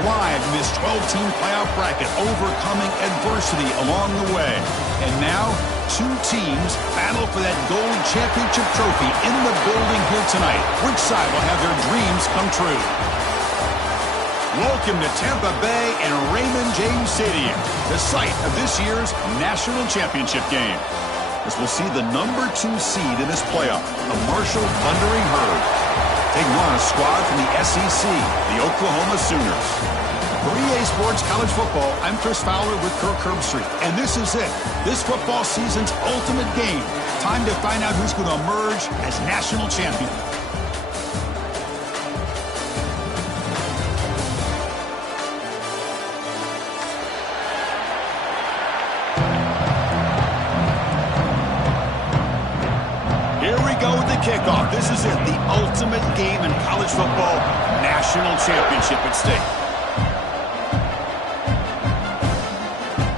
thrive in this 12-team playoff bracket, overcoming adversity along the way. And now, two teams battle for that gold championship trophy in the building here tonight. Which side will have their dreams come true? Welcome to Tampa Bay and Raymond James Stadium, the site of this year's national championship game. As we'll see the #2 seed in this playoff, the Marshall Thundering Herd, taking on a squad from the SEC, the Oklahoma Sooners. For EA Sports College Football, I'm Chris Fowler with Kirk Herbstreit, and this is it. This football season's ultimate game. Time to find out who's going to emerge as national champion. Kickoff. This is it, the ultimate game in college football, national championship at stake.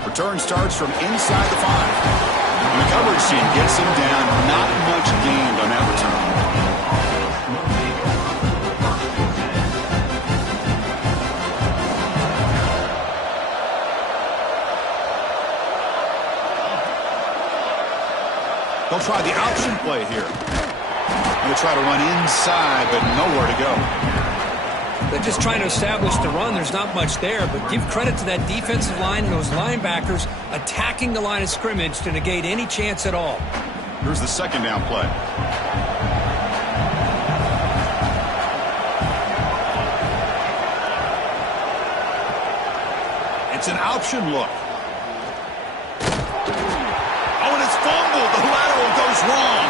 Return starts from inside the 5. And the coverage team gets him down. Not much gained on that return. They'll try the option play here. They'll try to run inside, but nowhere to go. They're just trying to establish the run. There's not much there, but give credit to that defensive line and those linebackers attacking the line of scrimmage to negate any chance at all. Here's the second down play. It's an option look. Oh, and it's fumbled. The lateral goes wrong.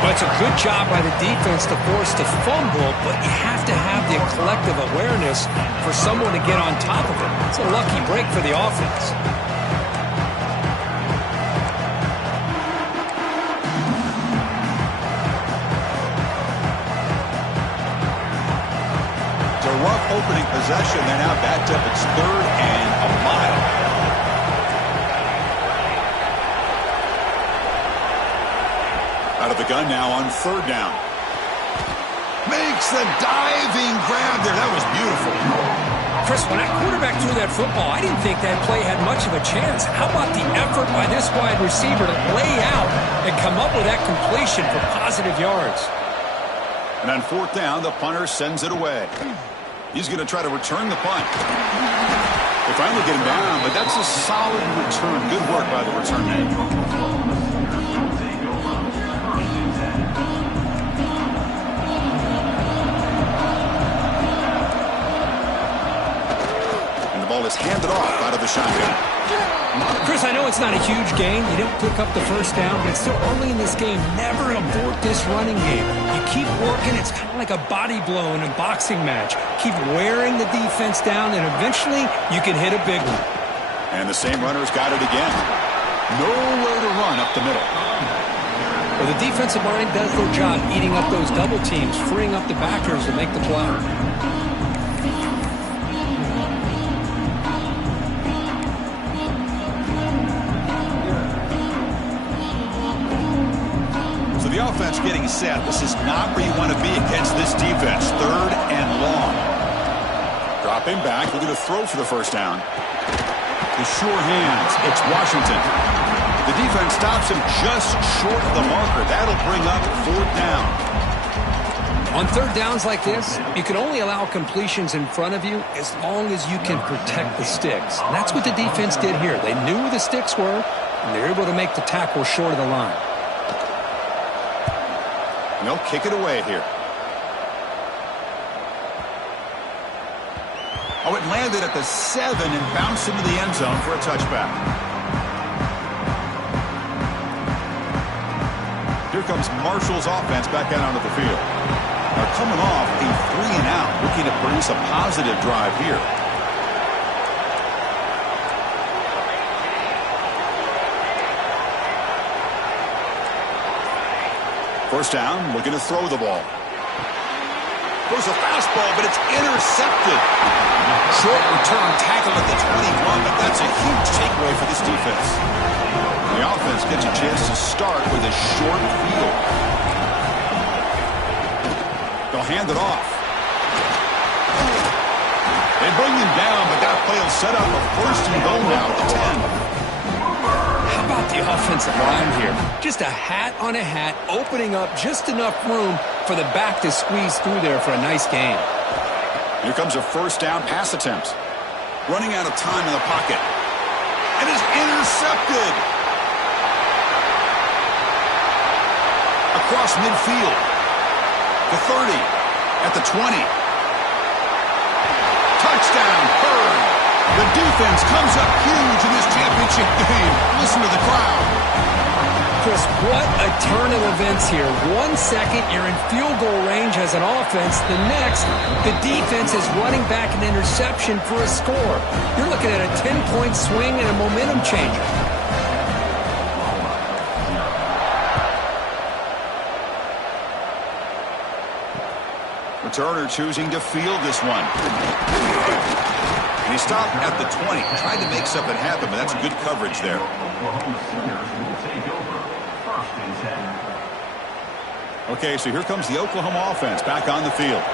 But it's a good job by the defense to force the fumble, but you have to have the collective awareness for someone to get on top of it. It's a lucky break for the offense. It's a rough opening possession. They're now backed up. It's 3rd and a mile. Out of the gun now on 3rd down. Makes the diving grab there. That was beautiful. Chris, when that quarterback threw that football, I didn't think that play had much of a chance. How about the effort by this wide receiver to lay out and come up with that completion for positive yards? And on 4th down, the punter sends it away. He's going to try to return the punt. They finally get him down, but that's a solid return. Good work by the return man. Is handed off out of the shotgun. Chris, I know it's not a huge gain. You don't pick up the 1st down, but it's still early in this game. Never abort this running game. You keep working. It's kind of like a body blow in a boxing match. Keep wearing the defense down, and eventually you can hit a big one. And the same runner's got it again. Nowhere to run up the middle. Well, the defensive line does their job eating up those double teams, freeing up the backers to make the play. The offense getting set. This is not where you want to be against this defense. 3rd and long. Dropping back, looking to throw for the 1st down. The sure hands. It's Washington. The defense stops him just short of the marker. That'll bring up 4th down. On 3rd downs like this, you can only allow completions in front of you as long as you can protect the sticks. And that's what the defense did here. They knew where the sticks were, and they were able to make the tackle short of the line. And they'll kick it away here. Oh, it landed at the 7 and bounced into the end zone for a touchback. Here comes Marshall's offense back out onto the field. They're coming off a 3-and-out, looking to produce a positive drive here. First down, looking to throw the ball. Throws a fastball, but it's intercepted. Short return tackle at the 21, but that's a huge takeaway for this defense. The offense gets a chance to start with a short field. They'll hand it off. They bring him down, but that play will set up a first and goal now at the 10. How about the offensive line here? Just a hat on a hat, opening up just enough room for the back to squeeze through there for a nice gain. Here comes a first down pass attempt. Running out of time in the pocket. And is intercepted. Across midfield. The 30. At the 20. Touchdown, Bird. The defense comes up huge in this championship game. Listen to the crowd. Chris, what a turn of events here. 1 second, you're in field goal range as an offense. The next, the defense is running back an interception for a score. You're looking at a 10-point swing and a momentum changer. Returner choosing to field this one. And he stopped at the 20. Tried to make something happen, but that's good coverage there. Okay, so here comes the Oklahoma offense back on the field.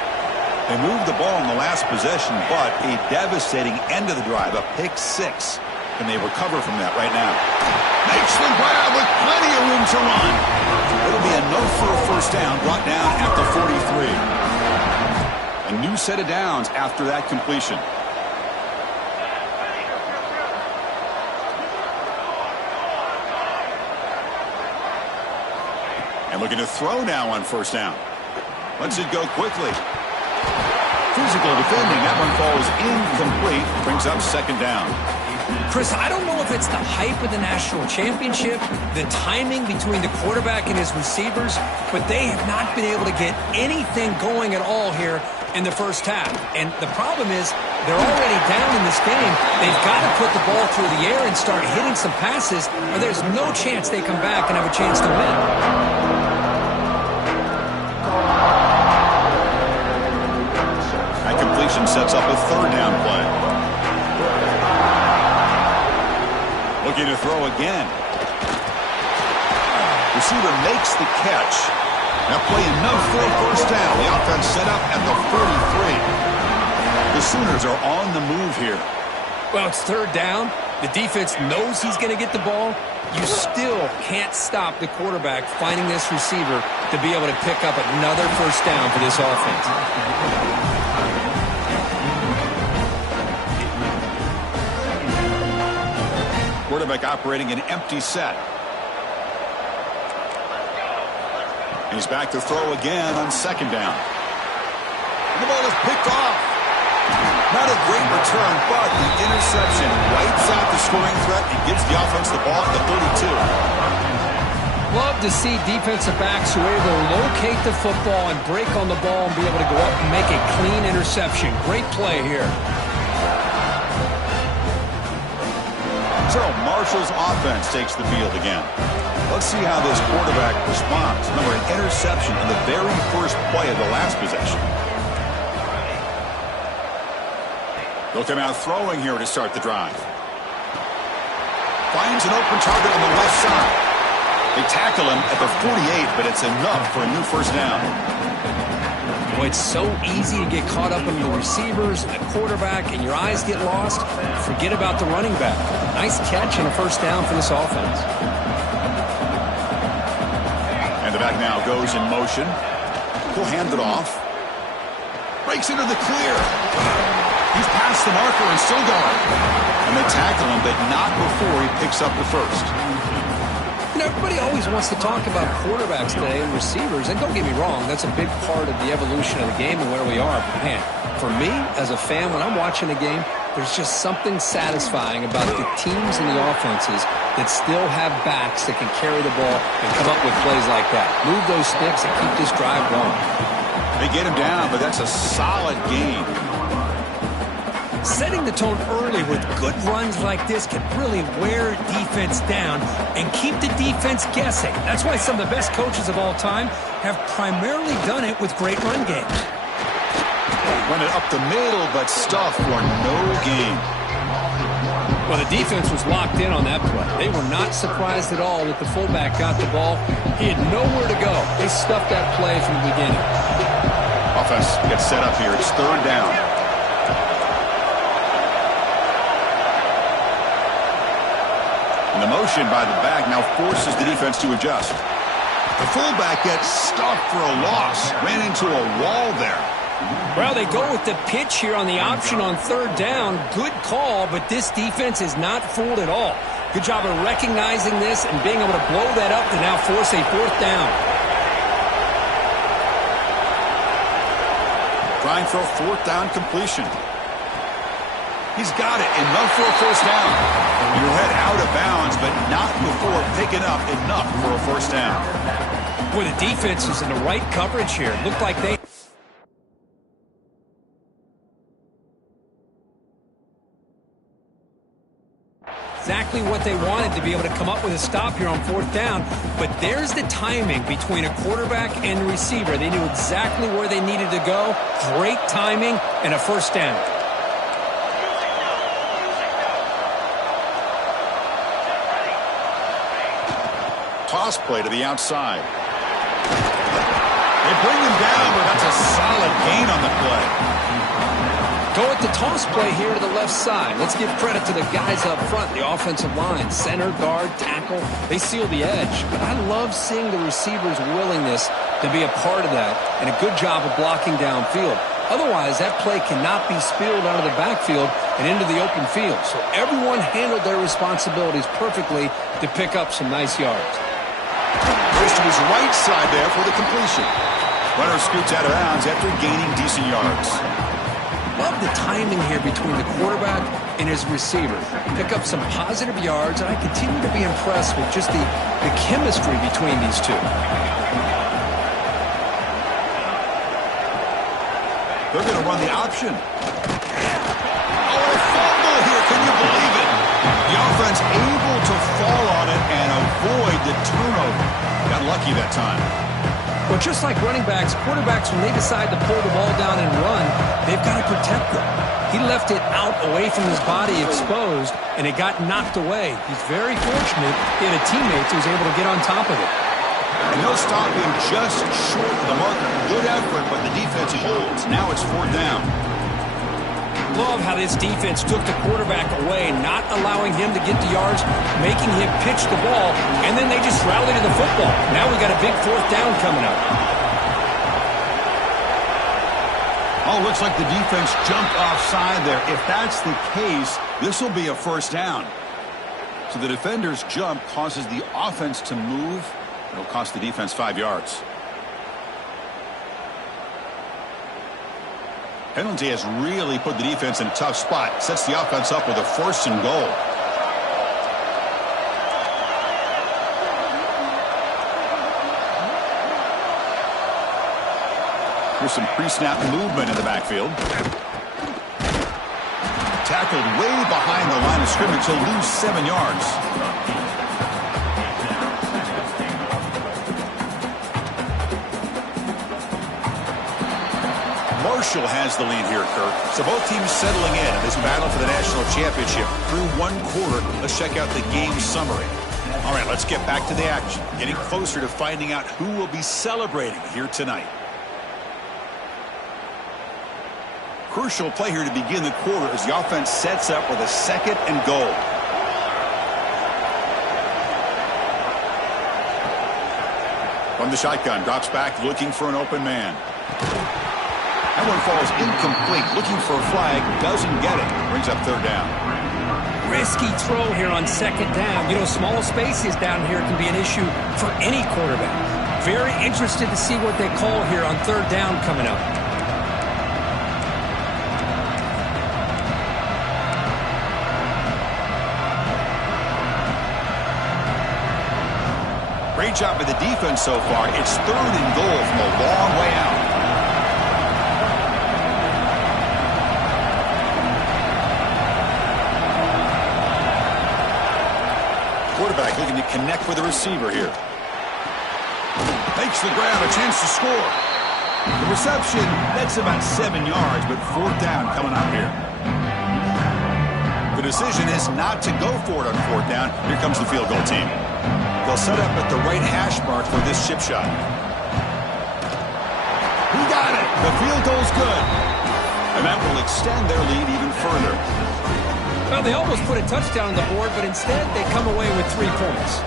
They moved the ball in the last possession, but a devastating end of the drive, a pick 6. And they recover from that right now. Makes the grab with plenty of room to run. It'll be enough for a first down, brought down at the 43. A new set of downs after that completion. And looking to throw now on first down. Lets it go quickly. Physical defending. That one falls incomplete. Brings up second down. Chris, I don't know if it's the hype of the national championship, the timing between the quarterback and his receivers, but they have not been able to get anything going at all here in the first half. And the problem is they're already down in this game. They've got to put the ball through the air and start hitting some passes, or there's no chance they come back and have a chance to win. That completion sets up a third down play. Looking to throw again. Receiver makes the catch. That play enough for a first down. The offense set up at the 43. The Sooners are on the move here. Well, it's third down. The defense knows he's going to get the ball. You still can't stop the quarterback finding this receiver to be able to pick up another first down for this offense. Quarterback operating an empty set. And he's back to throw again on second down. And the ball is picked off. Not a great return, but the interception wipes out the scoring threat and gives the offense the ball at the 32. Love to see defensive backs who are able to locate the football and break on the ball and be able to go up and make a clean interception. Great play here. So Marshall's offense takes the field again. Let's see how this quarterback responds. Remember, an interception in the very first play of the last possession. They'll come out throwing here to start the drive. Finds an open target on the left side. They tackle him at the 48, but it's enough for a new first down. Boy, it's so easy to get caught up in the receivers and the quarterback, and your eyes get lost. Forget about the running back. Nice catch and a first down for this offense. And the back now goes in motion. He'll hand it off. Breaks into the clear. He's past the marker and still going. And they tackle him, but not before he picks up the first. You know, everybody always wants to talk about quarterbacks today and receivers, and don't get me wrong, that's a big part of the evolution of the game and where we are. But man, for me, as a fan, when I'm watching a game, there's just something satisfying about the teams and the offenses that still have backs that can carry the ball and come up with plays like that. Move those sticks and keep this drive going. They get him down, but that's a solid game. Setting the tone early with good runs like this can really wear defense down and keep the defense guessing. That's why some of the best coaches of all time have primarily done it with great run games. Run it up the middle, but stuff for no gain. Well, the defense was locked in on that play. They were not surprised at all that the fullback got the ball. He had nowhere to go. They stuffed that play from the beginning. Offense gets set up here. It's third down. motion by the back now forces the defense to adjust. The fullback gets stuffed for a loss. Ran into a wall there. Well, they go with the pitch here on the option on third down. Good call, but this defense is not fooled at all. Good job of recognizing this and being able to blow that up to now force a fourth down. Trying for a fourth down completion. He's got it. Enough for a first down. Your head out of bounds, but not before picking up enough for a first down. Boy, the defense is in the right coverage here. Looked like they... exactly what they wanted to be able to come up with a stop here on fourth down. But there's the timing between a quarterback and the receiver. They knew exactly where they needed to go. Great timing and a first down. Toss play to the outside. They bring him down, but that's a solid gain on the play. Go with the toss play here to the left side. Let's give credit to the guys up front, the offensive line. Center, guard, tackle, they seal the edge. But I love seeing the receiver's willingness to be a part of that and a good job of blocking downfield. Otherwise, that play cannot be spilled out of the backfield and into the open field. So everyone handled their responsibilities perfectly to pick up some nice yards. Goes to his right side there for the completion. Runner scoots out of bounds after gaining decent yards. Love the timing here between the quarterback and his receiver. Pick up some positive yards, and I continue to be impressed with just the chemistry between these two. They're going to run the option. Oh, a fumble here. Can you believe it? The offense able to fall on it and avoid the turnover. Got lucky that time. Well, just like running backs, quarterbacks, when they decide to pull the ball down and run, they've got to protect them. He left it out away from his body exposed, and it got knocked away. He's very fortunate he had a teammate who was able to get on top of it. And they'll stop him just short of the marker. Good effort, but the defense holds. Now it's fourth down. Love how this defense took the quarterback away, not allowing him to get the yards, making him pitch the ball, and then they just rallied to the football. Now we got a big fourth down coming up. Oh, looks like the defense jumped offside there. If that's the case, this will be a first down. So the defender's jump causes the offense to move. It'll cost the defense 5 yards. Penalty has really put the defense in a tough spot. Sets the offense up with a first and goal. Here's some pre-snap movement in the backfield. Tackled way behind the line of scrimmage. He'll lose 7 yards. Marshall has the lead here, Kirk. So both teams settling in this battle for the national championship. Through one quarter, let's check out the game summary. All right, let's get back to the action. Getting closer to finding out who will be celebrating here tonight. Crucial play here to begin the quarter as the offense sets up with a second and goal. From the shotgun, drops back looking for an open man. That one falls incomplete. Looking for a flag. Doesn't get it. Brings up third down. Risky throw here on second down. You know, small spaces down here can be an issue for any quarterback. Very interested to see what they call here on third down coming up. Great job by the defense so far. It's third and goal from a long way out. Quarterback looking to connect with the receiver here. Makes the grab, a chance to score. The reception, that's about 7 yards, but fourth down coming up here. The decision is not to go for it on fourth down. Here comes the field goal team. They'll set up at the right hash mark for this chip shot. He got it. The field goal's good. And that will extend their lead even further. Well, they almost put a touchdown on the board, but instead they come away with 3 points.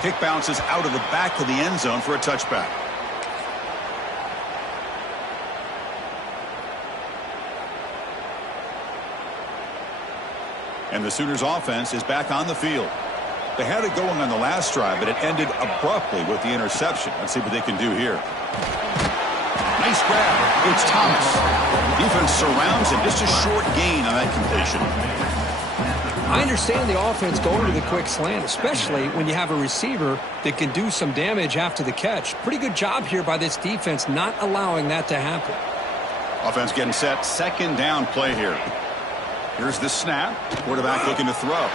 Kick bounces out of the back of the end zone for a touchback. And the Sooners offense is back on the field. They had it going on the last drive, but it ended abruptly with the interception. Let's see what they can do here. Nice grab. It's Thomas. The defense surrounds him. Just a short gain on that completion. I understand the offense going to the quick slant, especially when you have a receiver that can do some damage after the catch. Pretty good job here by this defense not allowing that to happen. Offense getting set. Second down play here. Here's the snap. Quarterback looking to throw.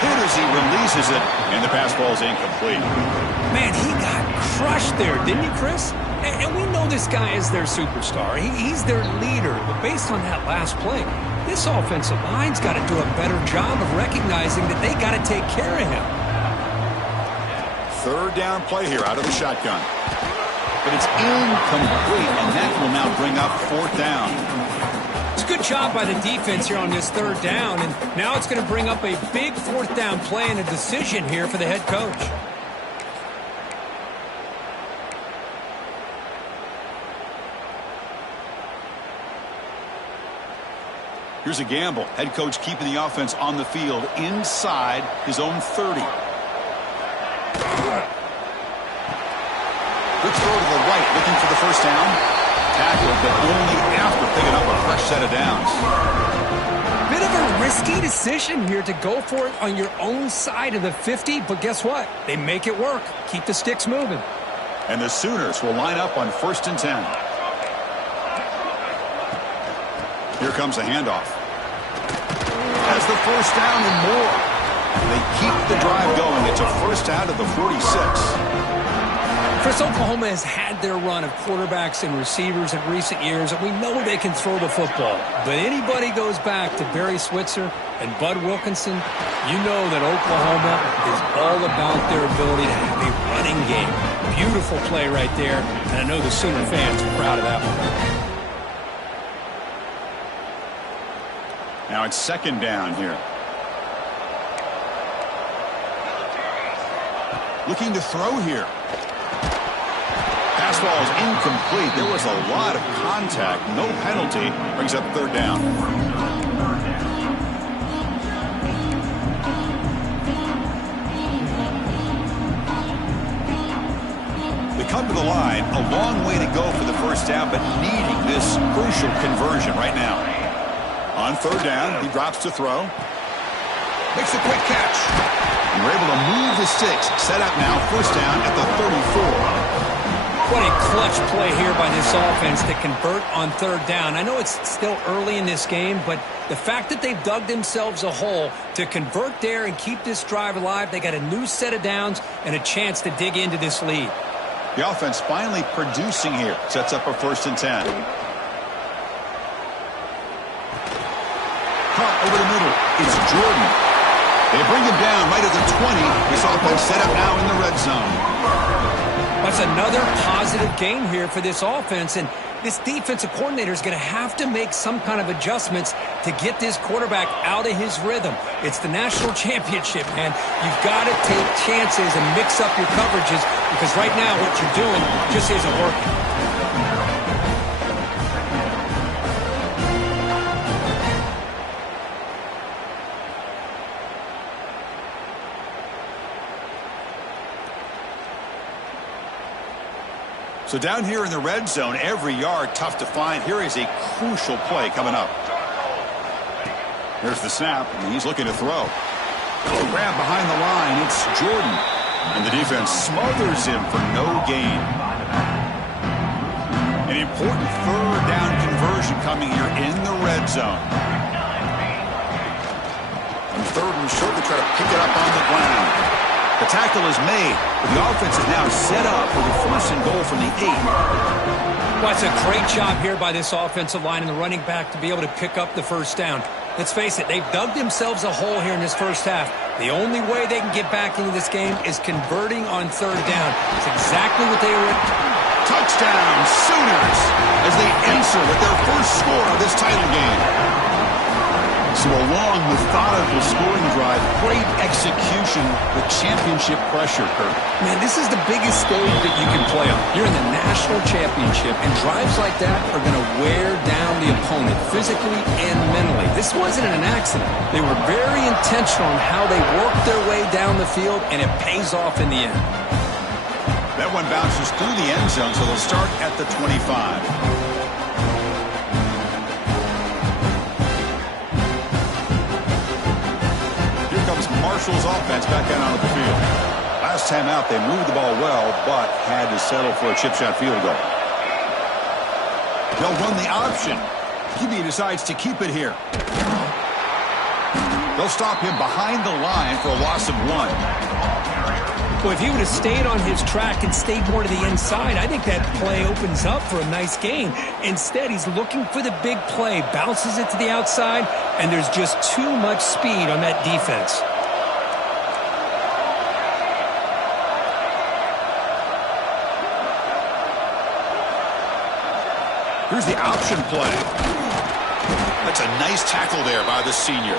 Hit as he releases it, and the pass ball is incomplete. Man, he got crushed there, didn't he, Chris? And we know this guy is their superstar. He's their leader. But based on that last play, this offensive line's got to do a better job of recognizing that they got to take care of him. Third down play here out of the shotgun. But it's incomplete, and that will now bring up fourth down. It's a good job by the defense here on this third down, and now it's going to bring up a big fourth down play and a decision here for the head coach. Here's a gamble. Head coach keeping the offense on the field inside his own 30. Quick throw to the right, looking for the first down. Tackled, but only after picking up a fresh set of downs. Bit of a risky decision here to go for it on your own side of the 50, but guess what? They make it work. Keep the sticks moving. And the Sooners will line up on 1st and 10. Here comes the handoff. Has the first down and more. They keep the drive going. It's a first down to the 46. Chris, Oklahoma has had their run of quarterbacks and receivers in recent years, and we know they can throw the football. But anybody goes back to Barry Switzer and Bud Wilkinson, you know that Oklahoma is all about their ability to have a running game. Beautiful play right there, and I know the Sooner fans are proud of that one. Now it's second down here. Looking to throw here. Pass ball is incomplete. There was a lot of contact. No penalty. Brings up third down. They come to the line. A long way to go for the first down, but needing this crucial conversion right now. On third down, he drops to throw. Makes a quick catch. And we're able to move the sticks. Set up now, first down at the 34. What a clutch play here by this offense to convert on third down. I know it's still early in this game, but the fact that they've dug themselves a hole to convert there and keep this drive alive, they got a new set of downs and a chance to dig into this lead. The offense finally producing here. Sets up a 1st and 10. Caught over the middle. It's Jordan. They bring him down right at the 20. This offense set up now in the red zone. That's another positive gain here for this offense, and this defensive coordinator is going to have to make some kind of adjustments to get this quarterback out of his rhythm. It's the national championship, man. You've got to take chances and mix up your coverages because right now what you're doing just isn't working. So down here in the red zone, every yard tough to find. Here is a crucial play coming up. There's the snap, and he's looking to throw. Grab behind the line. It's Jordan. And the defense smothers him for no gain. An important third down conversion coming here in the red zone. And third and short, they try to pick it up on the ground. The tackle is made, but the offense is now set up for the 1st and goal from the 8. Well, it's a great job here by this offensive line and the running back to be able to pick up the first down. Let's face it, they've dug themselves a hole here in this first half. The only way they can get back into this game is converting on third down. It's exactly what they were. Touchdown, Sooners! as they answer with their first score of this title game. So a long, methodical scoring drive, great execution with championship pressure, Kurt. Man, this is the biggest stage that you can play on. You're in the national championship, and drives like that are going to wear down the opponent physically and mentally. This wasn't an accident. They were very intentional on how they worked their way down the field, and it pays off in the end. That one bounces through the end zone, so they'll start at the 25. Marshall's offense back out onto the field. Last time out, they moved the ball well, but had to settle for a chip shot field goal. They'll run the option. QB decides to keep it here. They'll stop him behind the line for a loss of 1. Well, if he would have stayed on his track and stayed more to the inside, I think that play opens up for a nice gain. Instead, he's looking for the big play, bounces it to the outside, and there's just too much speed on that defense. Here's the option play. That's a nice tackle there by the senior.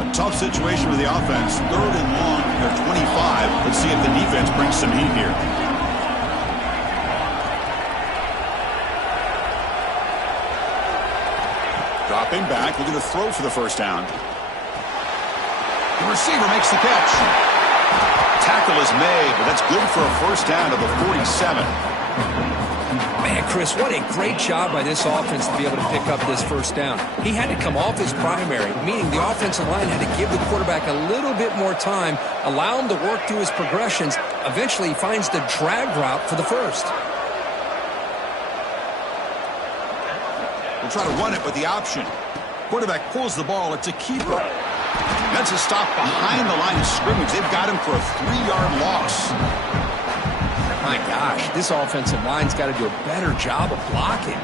A tough situation for the offense. 3rd and long from their 25. Let's see if the defense brings some heat here. Dropping back, looking to throw for the first down. The receiver makes the catch. Tackle is made, but that's good for a first down to the 47. Man, Chris, what a great job by this offense to be able to pick up this first down. He had to come off his primary, meaning the offensive line had to give the quarterback a little bit more time, allow him to work through his progressions. Eventually, he finds the drag route for the first. We'll try to run it with the option. Quarterback pulls the ball. It's a keeper. That's a stop behind the line of scrimmage. They've got him for a 3-yard loss. My gosh, this offensive line's got to do a better job of blocking.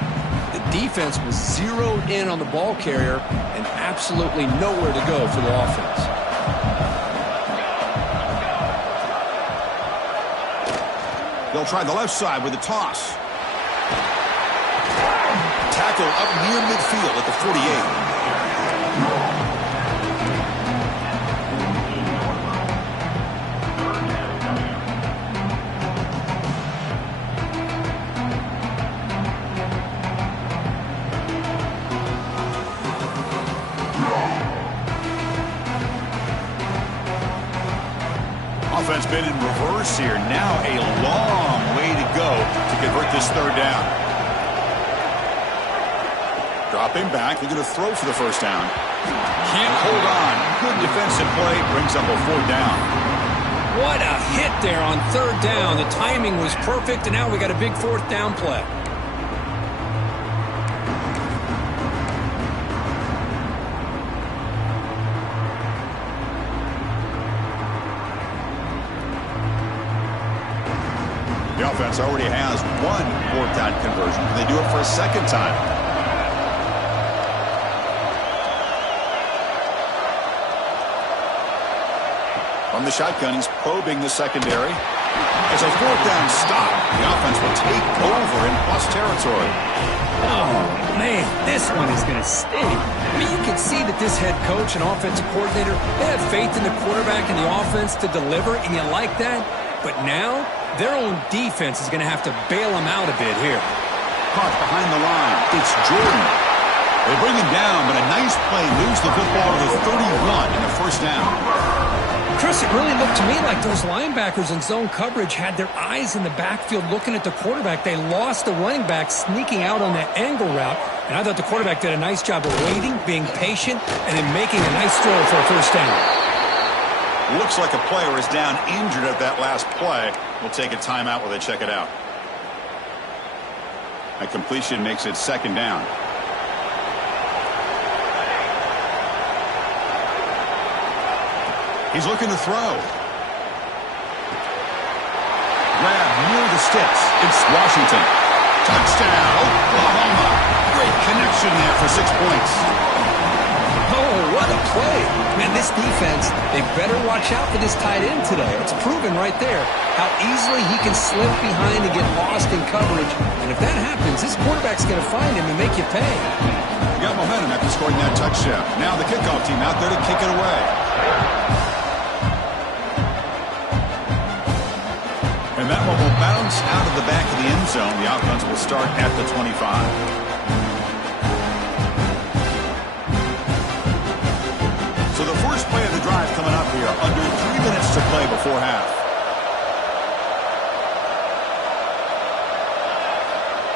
The defense was zeroed in on the ball carrier and absolutely nowhere to go for the offense. They'll try the left side with a toss. Tackle up near midfield at the 48. Offense been in reverse here. Now a long way to go to convert this 3rd down. Dropping back, looking to throw for the first down. Can't hold on. Good defensive play, brings up a 4th down. What a hit there on 3rd down. The timing was perfect, and now we got a big 4th down play. The offense already has 1 4th down conversion. Can they do it for a 2nd time? From the shotgun, he's probing the secondary. As a 4th down stop, the offense will take over in plus territory. Oh, man, this one is going to sting. I mean, you can see that this head coach and offensive coordinator, they have faith in the quarterback and the offense to deliver, and you like that. But now, their own defense is going to have to bail them out a bit here. Caught behind the line. It's Jordan. They bring him down, but a nice play moves the football to the 31 in the first down. Chris, it really looked to me like those linebackers in zone coverage had their eyes in the backfield looking at the quarterback. They lost the running back sneaking out on that angle route, and I thought the quarterback did a nice job of waiting, being patient, and then making a nice throw for a first down. Looks like a player is down injured at that last play. We'll take a timeout while they check it out. A completion makes it 2nd down. He's looking to throw. Grab near the sticks. It's Washington. Touchdown, Oklahoma. Great connection there for 6 points. Oh, what a play. this defense, they better watch out for this tight end today. It's proven right there how easily he can slip behind and get lost in coverage. And if that happens, this quarterback's going to find him and make you pay. You got momentum after scoring that touchdown. Now the kickoff team out there to kick it away. And that one will bounce out of the back of the end zone. The offense will start at the 25. So the first play of the drive coming up here. Under 3 minutes to play before half.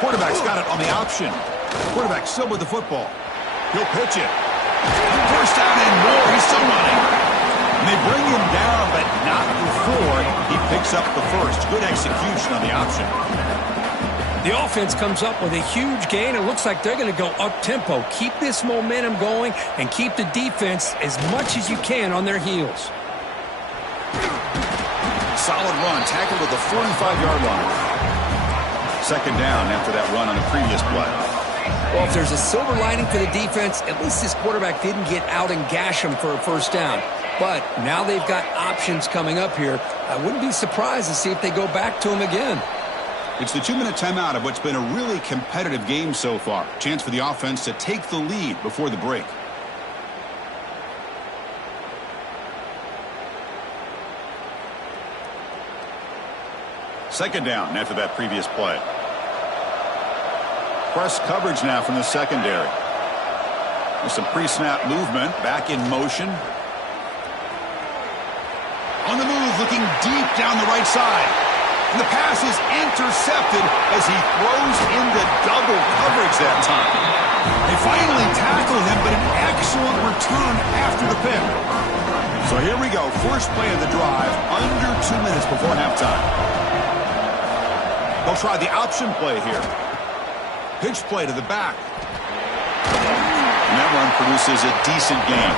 Quarterback's got it on the option. Quarterback still with the football. He'll pitch it. First down and more. He's still running. And they bring him down, but not before he picks up the first. Good execution on the option. The offense comes up with a huge gain. It looks like they're going to go up-tempo. Keep this momentum going and keep the defense as much as you can on their heels. Solid run. Tackled at the 45-yard line. Second down after that run on the previous play. Well, if there's a silver lining for the defense, at least this quarterback didn't get out and gash him for a first down. But now they've got options coming up here. I wouldn't be surprised to see if they go back to him again. It's the 2-minute timeout of what's been a really competitive game so far. Chance for the offense to take the lead before the break. Second down after that previous play. Press coverage now from the secondary. With some pre-snap movement, back in motion. On the move, looking deep down the right side. And the pass is intercepted as he throws into double coverage that time. They finally tackle him, but an excellent return after the pick. So here we go. First play of the drive, under 2 minutes before halftime. They'll try the option play here. Pitch play to the back. And that run produces a decent gain.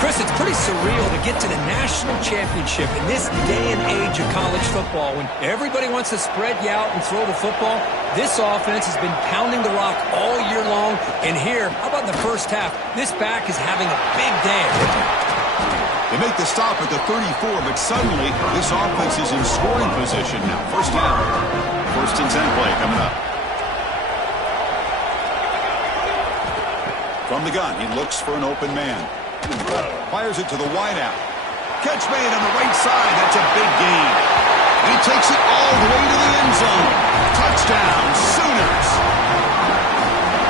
Chris, it's pretty surreal to get to the national championship in this day and age of college football when everybody wants to spread you out and throw the football. This offense has been pounding the rock all year long. And here, how about in the first half? This back is having a big day. They make the stop at the 34, but suddenly this offense is in scoring position now. First down. First and 10 play coming up. From the gun, he looks for an open man. Fires it to the wideout. Catch made on the right side. That's a big gain. And he takes it all the way to the end zone. Touchdown, Sooners.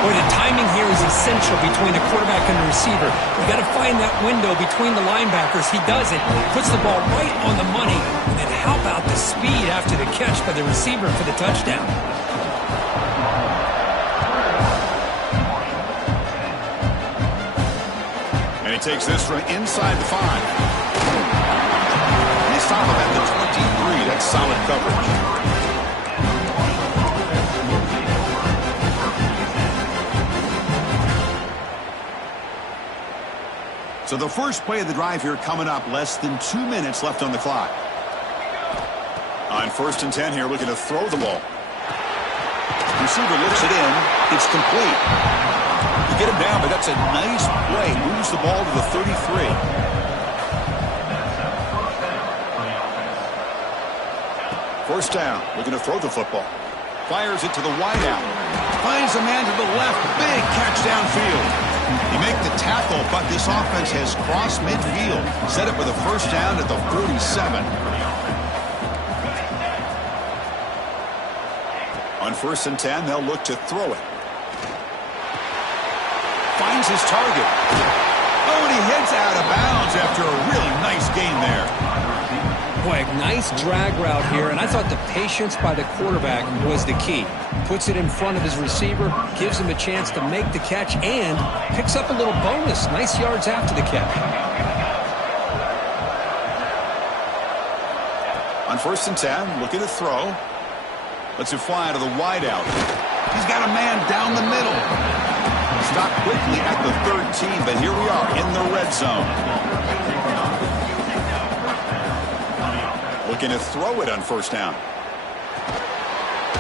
Boy, the timing here is essential between the quarterback and the receiver. You got to find that window between the linebackers. He does it. Puts the ball right on the money. And then how about the speed after the catch by the receiver for the touchdown? And he takes this from inside the 5. And they stop him at the 23. That's solid coverage. So the first play of the drive here coming up. Less than 2 minutes left on the clock. On first and 10 here, looking to throw the ball. Receiver looks it in. It's complete. You get him down, but that's a nice play. Moves the ball to the 33. First down. Looking to throw the football. Fires it to the wideout. Finds a man to the left. Big catch downfield. You make the tackle, but this offense has crossed midfield. Set up with a first down at the 47. On first and 10, they'll look to throw it. Finds his target. Oh, and he heads out of bounds after a really nice gain there. Boy, nice drag route here, and I thought the patience by the quarterback was the key. Puts it in front of his receiver, gives him a chance to make the catch, and picks up a little bonus. Nice yards after the catch. On first and 10, looking to throw. Lets it fly to the wideout. He's got a man down the middle. Stopped quickly at the 13, but here we are in the red zone. Looking to throw it on first down.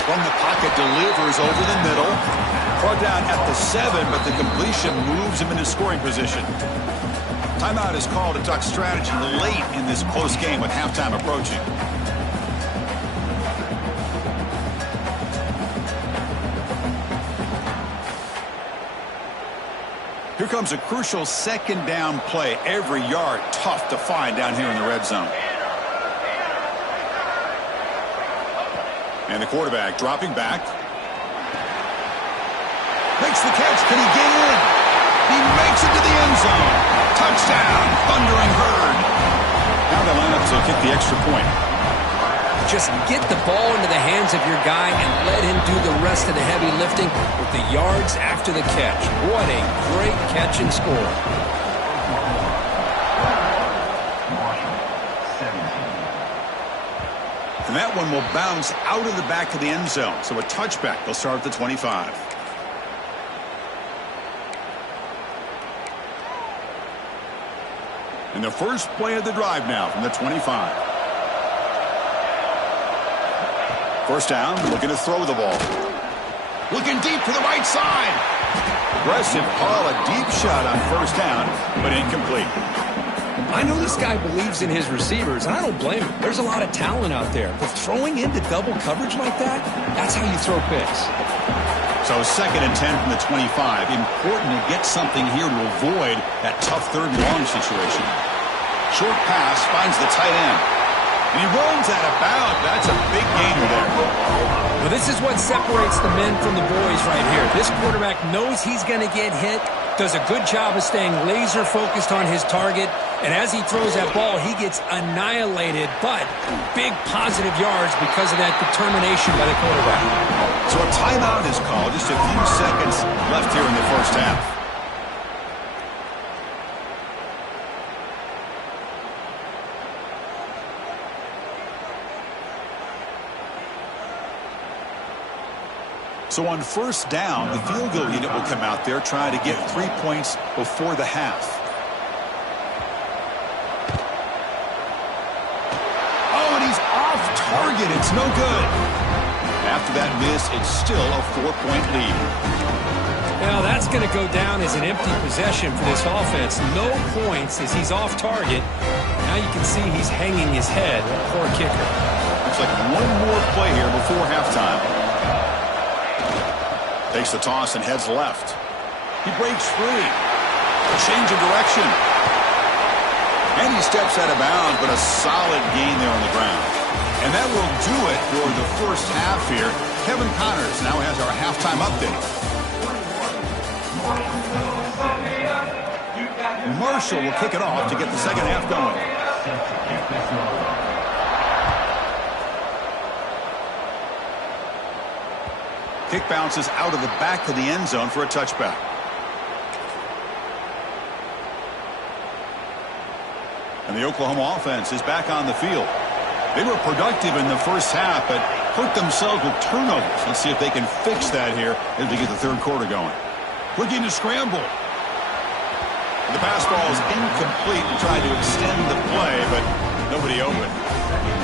From the pocket, delivers over the middle. Brought down at the 7, but the completion moves him into scoring position. Timeout is called to talk strategy late in this close game with halftime approaching. Here comes a crucial second down play. Every yard tough to find down here in the red zone. And the quarterback dropping back. Makes the catch. Can he get in? He makes it to the end zone. Touchdown, Thundering Herd. Now they line up to kick the extra point. Just get the ball into the hands of your guy and let him do the rest of the heavy lifting with the yards after the catch. What a great catch and score. And that one will bounce out of the back of the end zone. So a touchback. They'll start at the 25. And the first play of the drive now from the 25. First down, looking to throw the ball. Looking deep to the right side. Aggressive call, a deep shot on first down, but incomplete. I know this guy believes in his receivers, and I don't blame him. There's a lot of talent out there, but throwing into double coverage like that, that's how you throw picks. So 2nd and 10 from the 25. Important to get something here to avoid that tough third and long situation. Short pass finds the tight end. And he runs out of bounds. That's a big gainer there. Well, this is what separates the men from the boys right here. This quarterback knows he's going to get hit, does a good job of staying laser focused on his target, and as he throws that ball, he gets annihilated, but big positive yards because of that determination by the quarterback. So a timeout is called. Just a few seconds left here in the first half. So on first down, the field goal unit will come out there trying to get 3 points before the half. Oh, and he's off target. It's no good. After that miss, it's still a 4-point lead. Now that's going to go down as an empty possession for this offense. No points as he's off target. Now you can see he's hanging his head. Poor kicker. Looks like one more play here before halftime. Takes the toss and heads left. He breaks free. A change of direction. And he steps out of bounds, but a solid gain there on the ground. And that will do it for the first half here. Kevin Connors now has our halftime update. Marshall will kick it off to get the second half going. Kick bounces out of the back of the end zone for a touchback. And the Oklahoma offense is back on the field. They were productive in the first half, but hurt themselves with turnovers. Let's see if they can fix that here as we get the third quarter going. Looking to scramble. The pass ball is incomplete and tried to extend the play, but nobody open.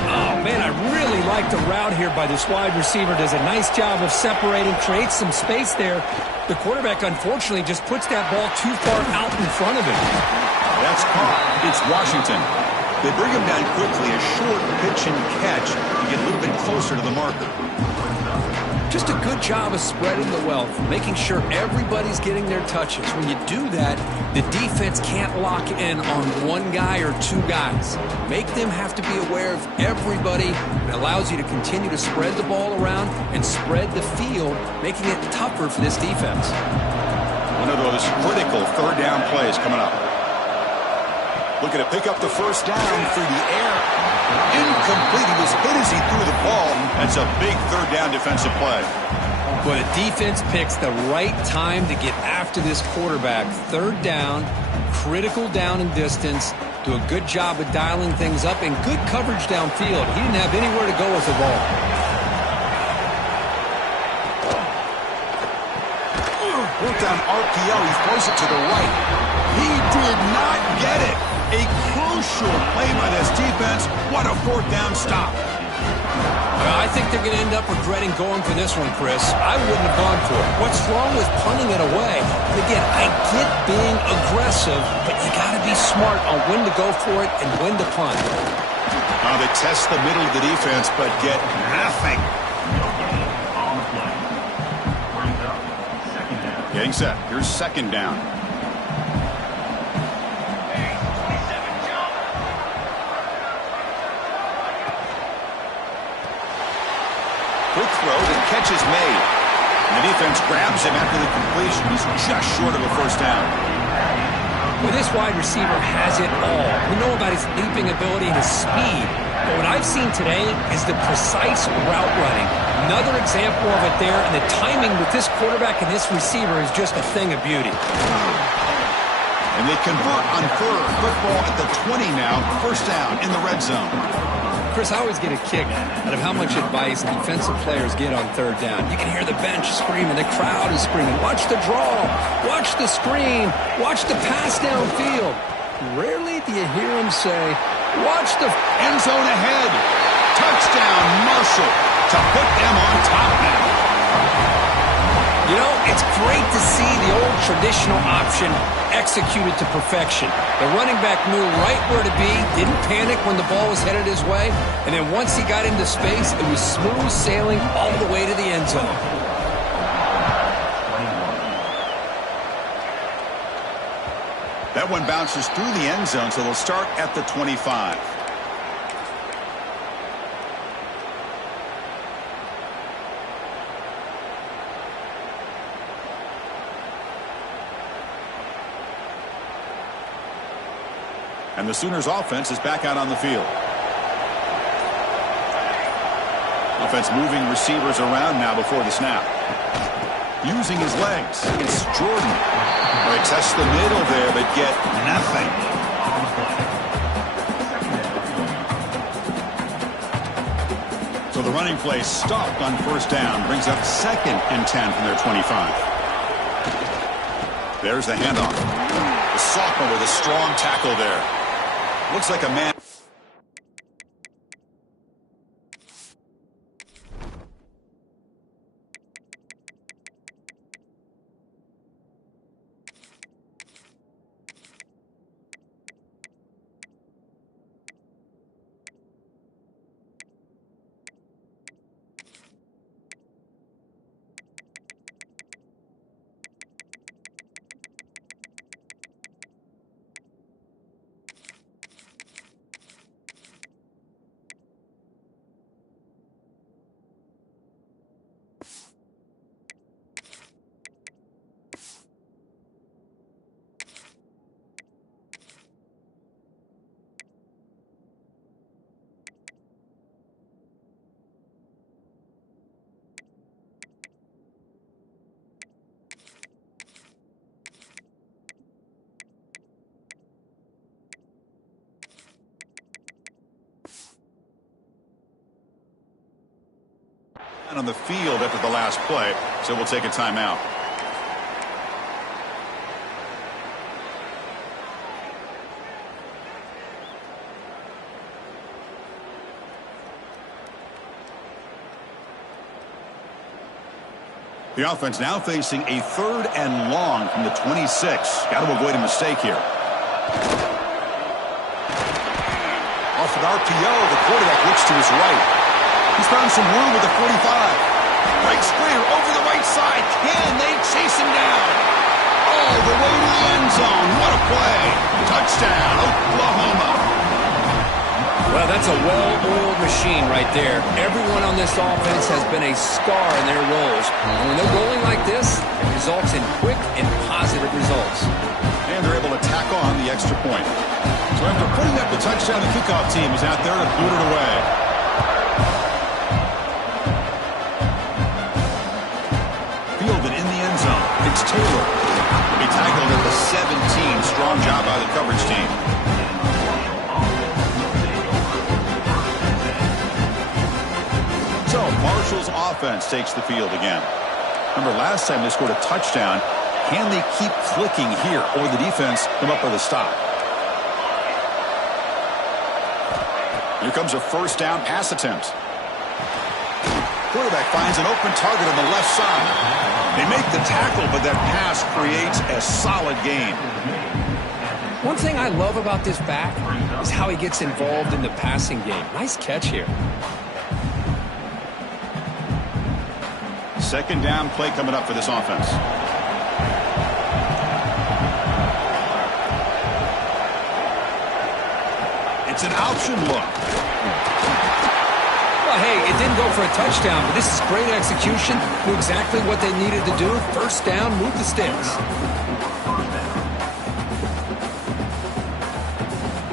Oh, man, I really like the route here by this wide receiver. Does a nice job of separating, creates some space there. The quarterback, unfortunately, just puts that ball too far out in front of him. That's caught. It's Washington. They bring him down quickly, a short pitch and catch to get a little bit closer to the marker. Just a good job of spreading the wealth, making sure everybody's getting their touches. When you do that, the defense can't lock in on one guy or two guys. Make them have to be aware of everybody. It allows you to continue to spread the ball around and spread the field, making it tougher for this defense. One of those critical third down plays coming up. Looking to pick up the first down through the air. Incomplete. He was hit as he threw the ball. That's a big third down defensive play. But a defense picks the right time to get after this quarterback. Third down, critical down and distance. Do a good job of dialing things up and good coverage downfield. He didn't have anywhere to go with the ball. Worked on RPO. He throws it to the right. He did not get it. A crucial play by this defense. What a fourth down stop. I think they're going to end up regretting going for this one, Chris. I wouldn't have gone for it. What's wrong with punting it away? And again, I get being aggressive, but you got to be smart on when to go for it and when to punt. They test the middle of the defense, but get nothing. Getting set. Here's second down. Quick throw, the catch is made. And the defense grabs him after the completion. He's just short of a first down. Well, this wide receiver has it all. We know about his leaping ability and his speed. But what I've seen today is the precise route running. Another example of it there, and the timing with this quarterback and this receiver is just a thing of beauty. And they convert on third. Football at the 20 now. First down in the red zone. Chris, I always get a kick out of how much advice defensive players get on third down. You can hear the bench screaming, the crowd is screaming, watch the draw, watch the screen, watch the pass downfield. Rarely do you hear them say, watch the end zone ahead. Touchdown, Marshall, to put them on top now. You know, it's great to see the old traditional option executed to perfection. The running back knew right where to be, didn't panic when the ball was headed his way, and then once he got into space, it was smooth sailing all the way to the end zone. That one bounces through the end zone, so they'll start at the 25. And the Sooners offense is back out on the field. Offense moving receivers around now before the snap. Using his legs. It's Jordan. They test the middle there, but get nothing. So the running play stopped on first down. Brings up 2nd and 10 from their 25. There's the handoff. The sophomore with a strong tackle there. Looks like a man. On the field after the last play, so we'll take a timeout. The offense now facing a 3rd and long from the 26. Got to avoid a mistake here. Off an RPO, the quarterback looks to his right. He's found some room with the 45. Breaks clear over the right side. Can they chase him down? All the way to the end zone. What a play. Touchdown, Oklahoma. Well, that's a well-oiled machine right there. Everyone on this offense has been a star in their roles. And when they're rolling like this, it results in quick and positive results. And they're able to tack on the extra point. So after putting up the touchdown, the kickoff team is out there to boot it away. Fielded in the end zone. It's Taylor. He'll be tackled at the 17. Strong job by the coverage team. So Marshall's offense takes the field again. Remember, last time they scored a touchdown. Can they keep clicking here, or the defense come up with a stop? Here comes a first down pass attempt. Quarterback finds an open target on the left side. They make the tackle, but that pass creates a solid gain. One thing I love about this back is how he gets involved in the passing game. Nice catch here. Second down play coming up for this offense. It's an option look. Well, hey, it didn't go for a touchdown, but this is great execution. Knew exactly what they needed to do. First down, move the sticks.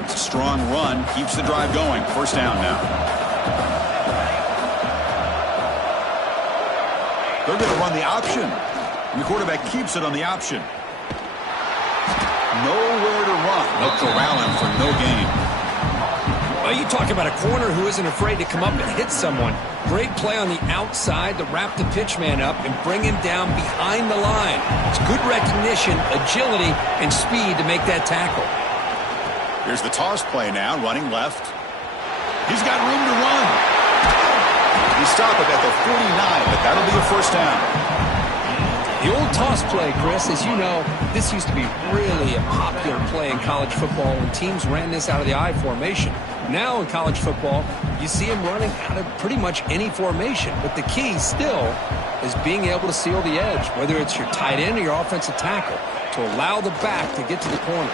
It's a strong run. Keeps the drive going. First down now. They're going to run the option. And the quarterback keeps it on the option. Nowhere to run. They'll corral him for no gain. Well, you talk about a corner who isn't afraid to come up and hit someone. Great play on the outside to wrap the pitch man up and bring him down behind the line. It's good recognition, agility, and speed to make that tackle. Here's the toss play now, running left. He's got room to run. He stopped it at the 49, but that'll be a first down. The old toss play, Chris, as you know, this used to be really a popular play in college football when teams ran this out of the I formation. Now in college football, you see them running out of pretty much any formation. But the key still is being able to seal the edge, whether it's your tight end or your offensive tackle, to allow the back to get to the corner.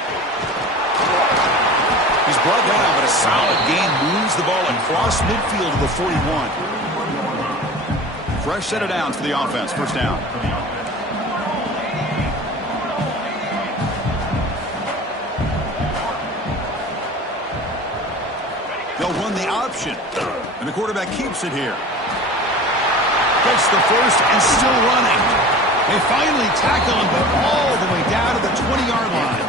He's brought down, but a solid gain moves the ball across midfield to the 41. Fresh set of downs for the offense. First down. They'll run the option, and the quarterback keeps it here. Gets the first and still running. They finally tackle him, but all the way down to the 20-yard line.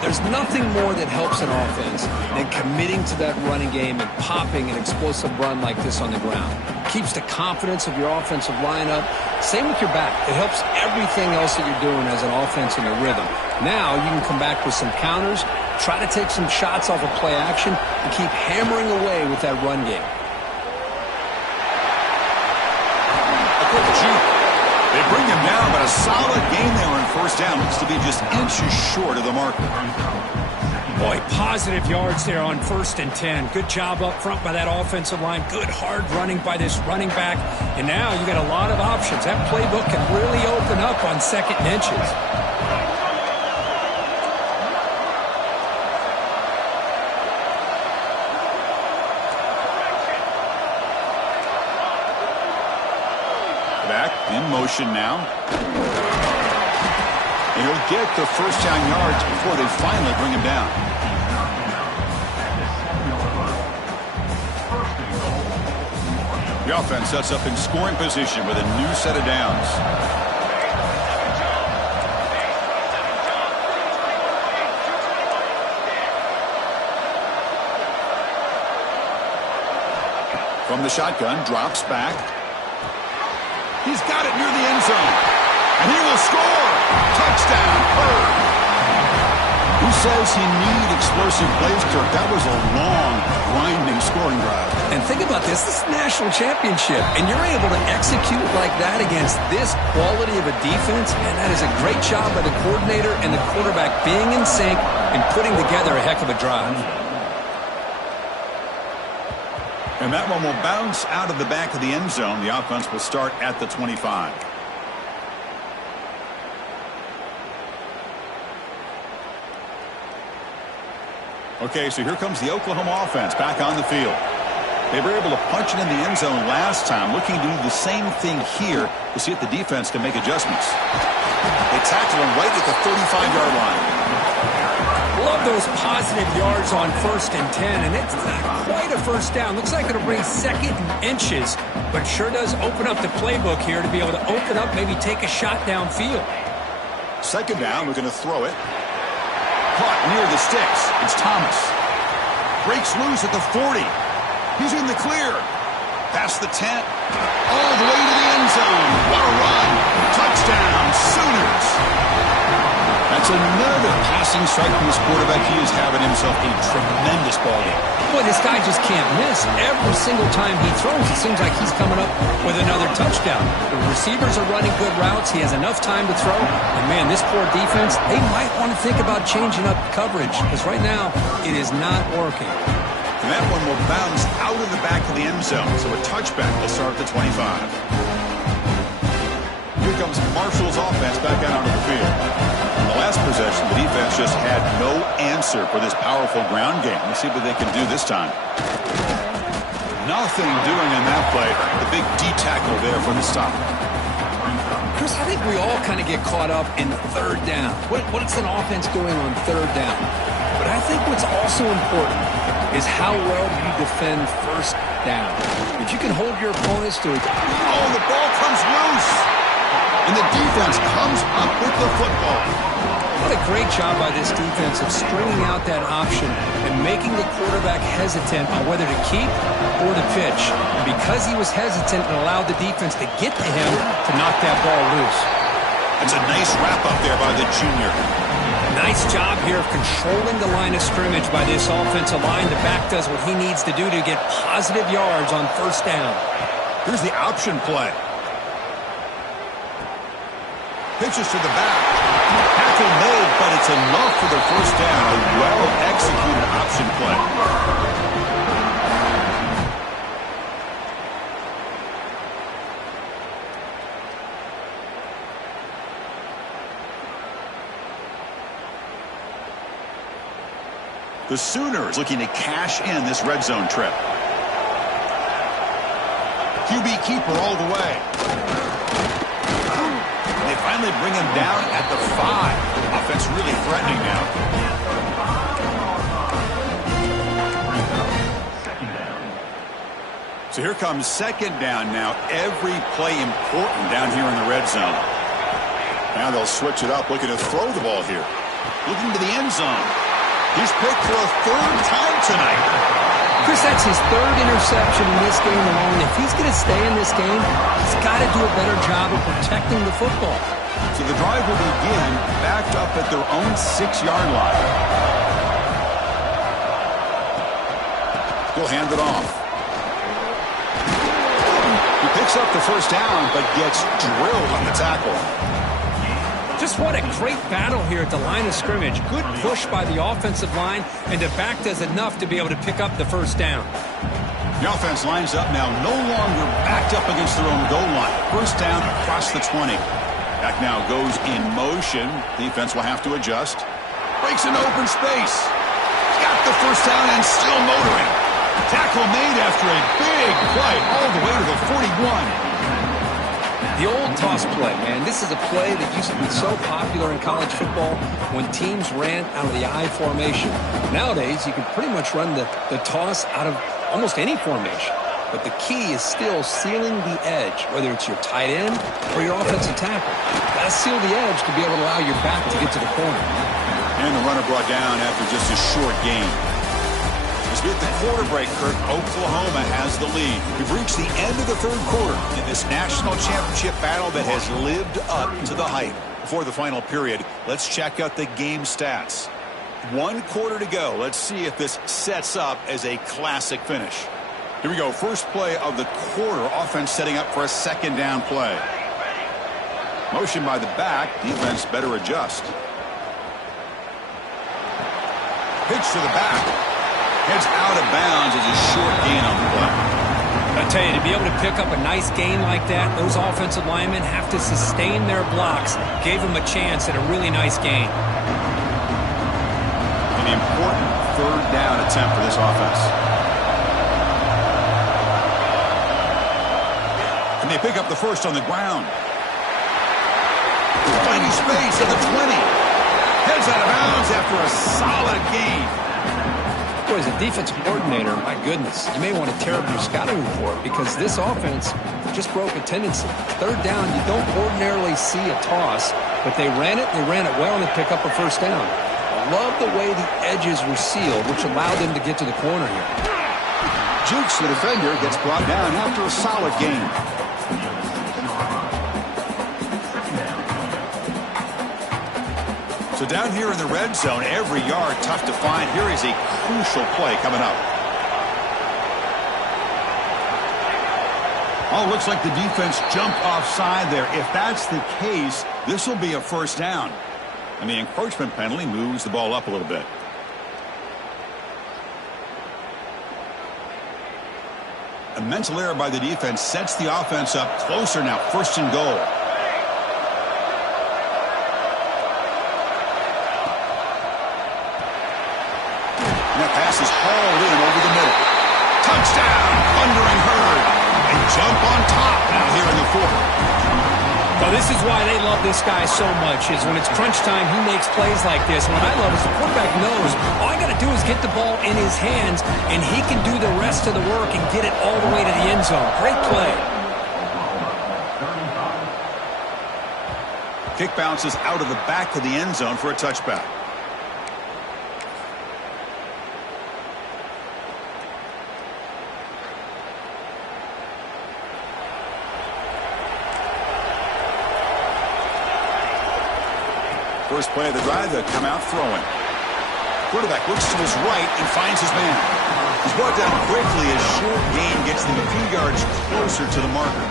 There's nothing more that helps an offense than committing to that running game and popping an explosive run like this on the ground. Keeps the confidence of your offensive lineup. Same with your back. It helps everything else that you're doing as an offense in your rhythm. Now you can come back with some counters, try to take some shots off of play action, and keep hammering away with that run game. A quick juke. They bring him down, but a solid gain there on first down. Looks to be just inches short of the marker. Boy, positive yards there on 1st and 10. Good job up front by that offensive line. Good hard running by this running back. And now you got a lot of options. That playbook can really open up on 2nd and inches. Back in motion now. And he'll get the first down yards before they finally bring him down. The offense sets up in scoring position with a new set of downs. From the shotgun, drops back. He's got it near the end zone. And he will score. Touchdown, Bird. Who says he need explosive plays, Kirk? That was a long, grinding scoring drive. And think about this. This is a national championship. And you're able to execute like that against this quality of a defense. And that is a great job by the coordinator and the quarterback being in sync and putting together a heck of a drive. And that one will bounce out of the back of the end zone. The offense will start at the 25. Okay, so here comes the Oklahoma offense back on the field. They were able to punch it in the end zone last time, looking to do the same thing here to see if the defense can make adjustments. They tackle him right at the 35-yard line. Love those positive yards on 1st and 10, and it's not quite a first down. Looks like it'll bring 2nd and inches, but sure does open up the playbook here to be able to open up, maybe take a shot downfield. Second down, we're going to throw it. Caught near the sticks. It's Thomas. Breaks loose at the 40. He's in the clear. Past the 10. All the way to the end zone. What a run. Touchdown, Sooners. That It's another passing strike from this quarterback. He is having himself a tremendous ball game. Boy, this guy just can't miss. Every single time he throws, it seems like he's coming up with another touchdown. The receivers are running good routes. He has enough time to throw. And, man, this poor defense, they might want to think about changing up coverage because right now it is not working. And that one will bounce out of the back of the end zone. So a touchback will start at the 25. Here comes Marshall's offense back out onto the field. In the last possession, the defense just had no answer for this powerful ground game. Let's see what they can do this time. Nothing doing in that play. The big D tackle there for the stop. Chris, I think we all kind of get caught up in third down. What's an offense doing on third down? But I think what's also important is how well you defend first down. If you can hold your opponents to it. Oh, the ball comes loose. And the defense comes up with the football. What a great job by this defense of stringing out that option and making the quarterback hesitant on whether to keep or to pitch. And because he was hesitant and allowed the defense to get to him to knock that ball loose. It's a nice wrap up there by the junior. Nice job here of controlling the line of scrimmage by this offensive line. The back does what he needs to do to get positive yards on first down. Here's the option play. Pitches to the back. Tackle made, but it's enough for the first down. A well-executed option play. The Sooners looking to cash in this red zone trip. QB keeper all the way. They finally bring him down at the 5. Offense really threatening now. So here comes second down now. Every play important down here in the red zone. Now they'll switch it up, looking to throw the ball here. Looking to the end zone. He's picked for a third time tonight. Chris, that's his third interception in this game alone. If he's going to stay in this game, he's got to do a better job of protecting the football. So the drive will begin backed up at their own 6-yard line. He'll hand it off. He picks up the first down, but gets drilled on the tackle. Just what a great battle here at the line of scrimmage. Good push by the offensive line, and the back does enough to be able to pick up the first down. The offense lines up now, no longer backed up against their own goal line. First down across the 20. Back now goes in motion. Defense will have to adjust. Breaks an open space. Got the first down and still motoring. Tackle made after a big play all the way to the 41. The old toss play, man. This is a play that used to be so popular in college football when teams ran out of the I formation. Nowadays, you can pretty much run the toss out of almost any formation. But the key is still sealing the edge, whether it's your tight end or your offensive tackle. You've got to seal the edge to be able to allow your back to get to the corner. And the runner brought down after just a short gain. As we hit the quarter break, Kirk, Oklahoma has the lead. We've reached the end of the third quarter in this national championship battle that has lived up to the hype. Before the final period, let's check out the game stats. 1 quarter to go. Let's see if this sets up as a classic finish. Here we go. First play of the quarter. Offense setting up for a second down play. Motion by the back. Defense better adjust. Pitch to the back. Heads out of bounds as a short gain on the play. I tell you, to be able to pick up a nice gain like that, those offensive linemen have to sustain their blocks. Gave them a chance at a really nice gain. An important third down attempt for this offense. And they pick up the first on the ground. Finding space at the 20. Heads out of bounds after a solid gain. Boy, as a defensive coordinator, my goodness, you may want to tear up your scouting report because this offense just broke a tendency. Third down, you don't ordinarily see a toss, but they ran it well, and they pick up a first down. I love the way the edges were sealed, which allowed them to get to the corner here. Jukes, the defender, gets brought down after a solid gain. So down here in the red zone, every yard tough to find. Here is a crucial play coming up. Oh, looks like the defense jumped offside there. If that's the case, this will be a first down. And the encroachment penalty moves the ball up a little bit. A mental error by the defense sets the offense up closer now. First and goal. And that pass is hauled in over the middle. Touchdown, thundering herd. And jump on top now here in the fourth. Well, this is why they love this guy so much, is when it's crunch time, he makes plays like this. What I love is the quarterback knows all I got to do is get the ball in his hands, and he can do the rest of the work and get it all the way to the end zone. Great play. Kick bounces out of the back of the end zone for a touchback. First play of the drive, they'll come out throwing. Quarterback looks to his right and finds his man. He's brought down quickly as short gain gets them a few yards closer to the marker.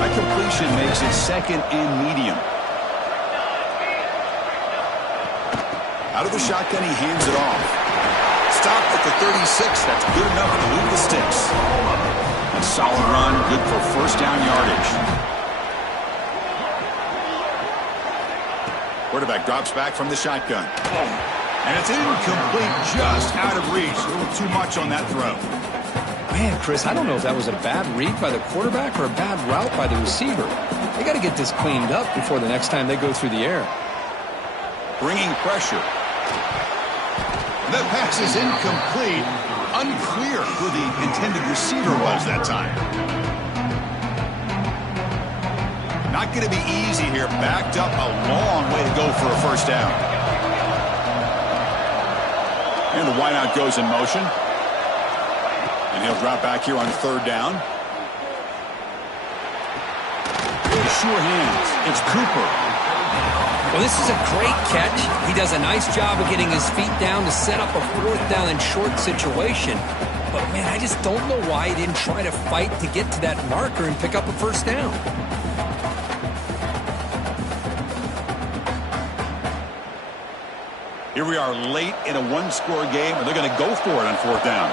That completion makes it second and medium. Out of the shotgun, he hands it off. Stopped at the 36. That's good enough to move the sticks. A solid run, good for first down yardage. Quarterback drops back from the shotgun. And it's incomplete, just out of reach. A little too much on that throw. Man, Chris, I don't know if that was a bad read by the quarterback or a bad route by the receiver. They got to get this cleaned up before the next time they go through the air. Bringing pressure. That pass is incomplete. Unclear who the intended receiver was that time. Not going to be easy here. Backed up a long way to go for a first down. And the wideout goes in motion. And he'll drop back here on third down. Sure hands. It's Cooper. Well, this is a great catch. He does a nice job of getting his feet down to set up a fourth down and short situation. But, man, I just don't know why he didn't try to fight to get to that marker and pick up a first down. Here we are late in a one-score game, and they're going to go for it on fourth down.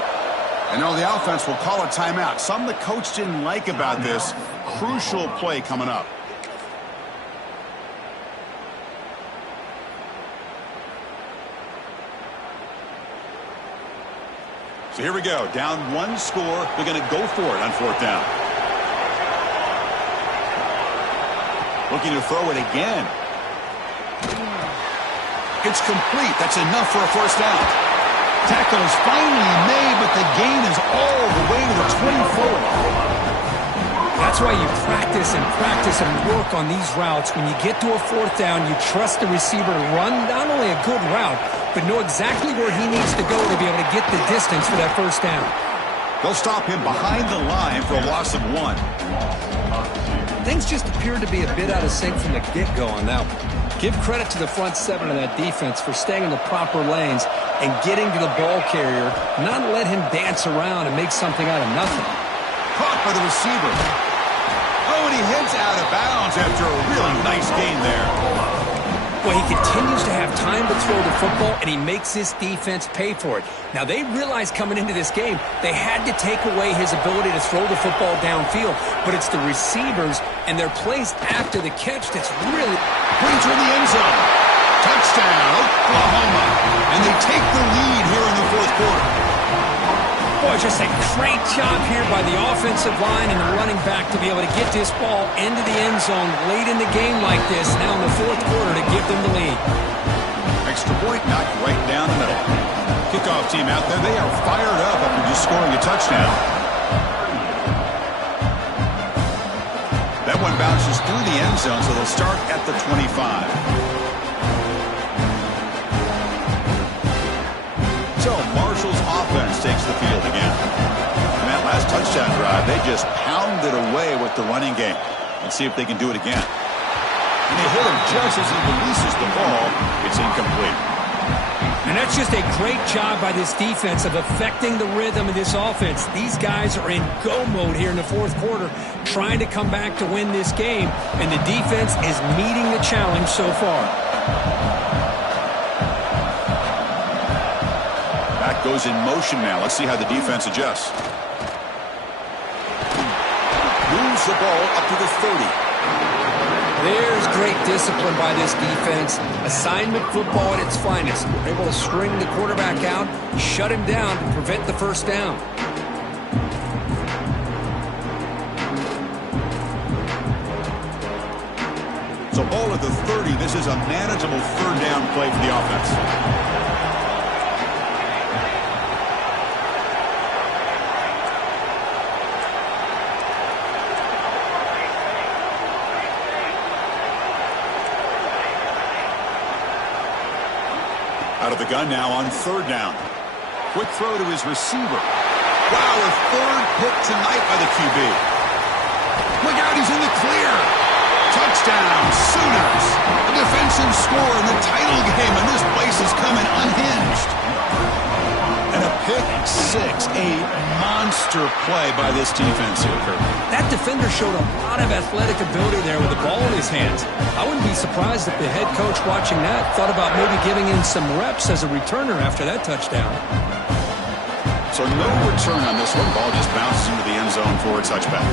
And now the offense will call a timeout. Something the coach didn't like about this. Crucial play coming up. So here we go. Down one score. They're going to go for it on fourth down. Looking to throw it again. It's complete. That's enough for a first down. Tackle is finally made, but the gain is all the way to the 24. That's why you practice and work on these routes. When you get to a fourth down, you trust the receiver to run not only a good route, but know exactly where he needs to go to be able to get the distance for that first down. They'll stop him behind the line for a loss of 1. Things just appeared to be a bit out of sync from the get-go on that one. Give credit to the front seven of that defense for staying in the proper lanes and getting to the ball carrier, not let him dance around and make something out of nothing. Caught by the receiver. Oh, and he heads out of bounds after a really nice gain there. Well, he continues to have time to throw the football, and he makes this defense pay for it. Now, they realized coming into this game they had to take away his ability to throw the football downfield, but it's the receivers and their plays after the catch that's really brings her in the end zone. Touchdown, Oklahoma. And they take the lead here in the fourth quarter. Boy, just a great job here by the offensive line and the running back to be able to get this ball into the end zone late in the game like this, now in the fourth quarter to give them the lead. Extra point knocked right down the middle. Kickoff team out there, they are fired up after just scoring a touchdown. That one bounces through the end zone, so they'll start at the 25. So Marshall's offense takes the field again. And that last touchdown drive, they just pounded away with the running game. Let's see if they can do it again. and they hit him just as he releases the ball. It's incomplete. And that's just a great job by this defense of affecting the rhythm of this offense. These guys are in go mode here in the fourth quarter, trying to come back to win this game, and the defense is meeting the challenge so far. Back goes in motion now. Let's see how the defense adjusts. Moves the ball up to the 30. There's great discipline by this defense. Assignment football at its finest. They're able to string the quarterback out, shut him down to prevent the first down. So ball at the 30. This is a manageable third down play for the offense. Out of the gun now on third down. Quick throw to his receiver. Wow, a third pick tonight by the QB. Look out, he's in the clear. Touchdown, Sooners. A defensive score in the title game, and this place is coming unhinged. And a pick six, a monster play by this defense here, Kirk. That defender showed a lot of athletic ability there with the ball in his hands. I wouldn't be surprised if the head coach watching that thought about maybe giving him some reps as a returner after that touchdown. So no return on this one. Ball just bounces into the end zone for a touchback.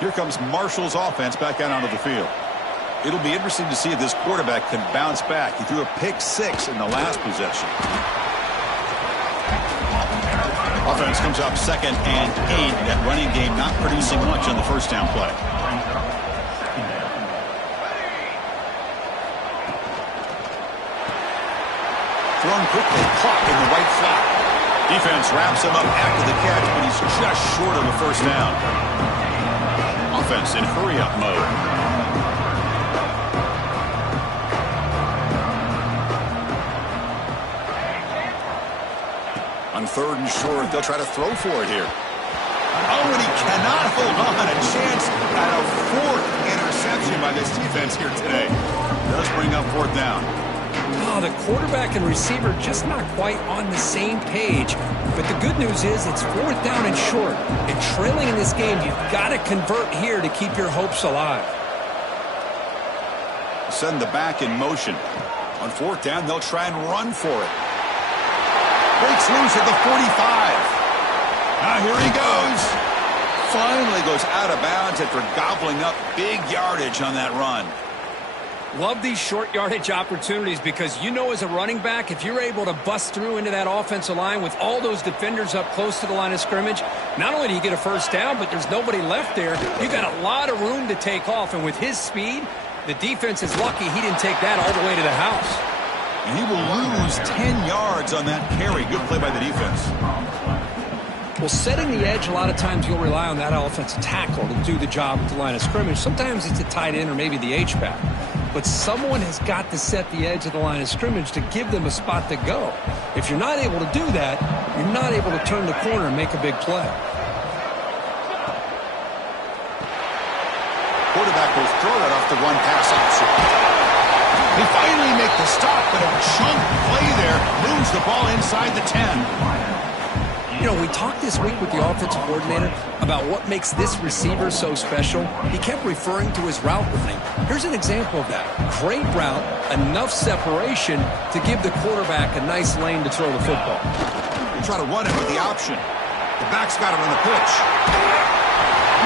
Here comes Marshall's offense back out onto the field. It'll be interesting to see if this quarterback can bounce back. He threw a pick six in the last possession. Offense comes up 2nd and 8. That running game not producing much on the first down play. Thrown quickly, caught in the right flat. Defense wraps him up after the catch, but he's just short of the first down. Offense in hurry-up mode. On 3rd and short, they'll try to throw for it here. Oh, and he cannot hold on. A chance at a 4th interception by this defense here today. Does bring up 4th down. Oh, the quarterback and receiver just not quite on the same page. But the good news is it's 4th down and short. And trailing in this game, you've got to convert here to keep your hopes alive. Send the back in motion. On 4th down, they'll try and run for it. Breaks loose at the 45. Now here he goes. Finally goes out of bounds after gobbling up big yardage on that run. Love these short yardage opportunities because you know as a running back, if you're able to bust through into that offensive line with all those defenders up close to the line of scrimmage, not only do you get a first down, but there's nobody left there. You got a lot of room to take off, and with his speed, the defense is lucky he didn't take that all the way to the house. And he will lose 10 yards on that carry. Good play by the defense. Well, setting the edge, a lot of times you'll rely on that offensive tackle to do the job at the line of scrimmage. Sometimes it's a tight end or maybe the H-back. But someone has got to set the edge of the line of scrimmage to give them a spot to go. If you're not able to do that, you're not able to turn the corner and make a big play. Quarterback will throw it off the one pass option. They finally make the stop, but a chunk play there moves the ball inside the 10. You know, we talked this week with the offensive coordinator about what makes this receiver so special. He kept referring to his route running. Here's an example of that. Great route, enough separation to give the quarterback a nice lane to throw the football. They try to run it with the option. The back's got to run the pitch.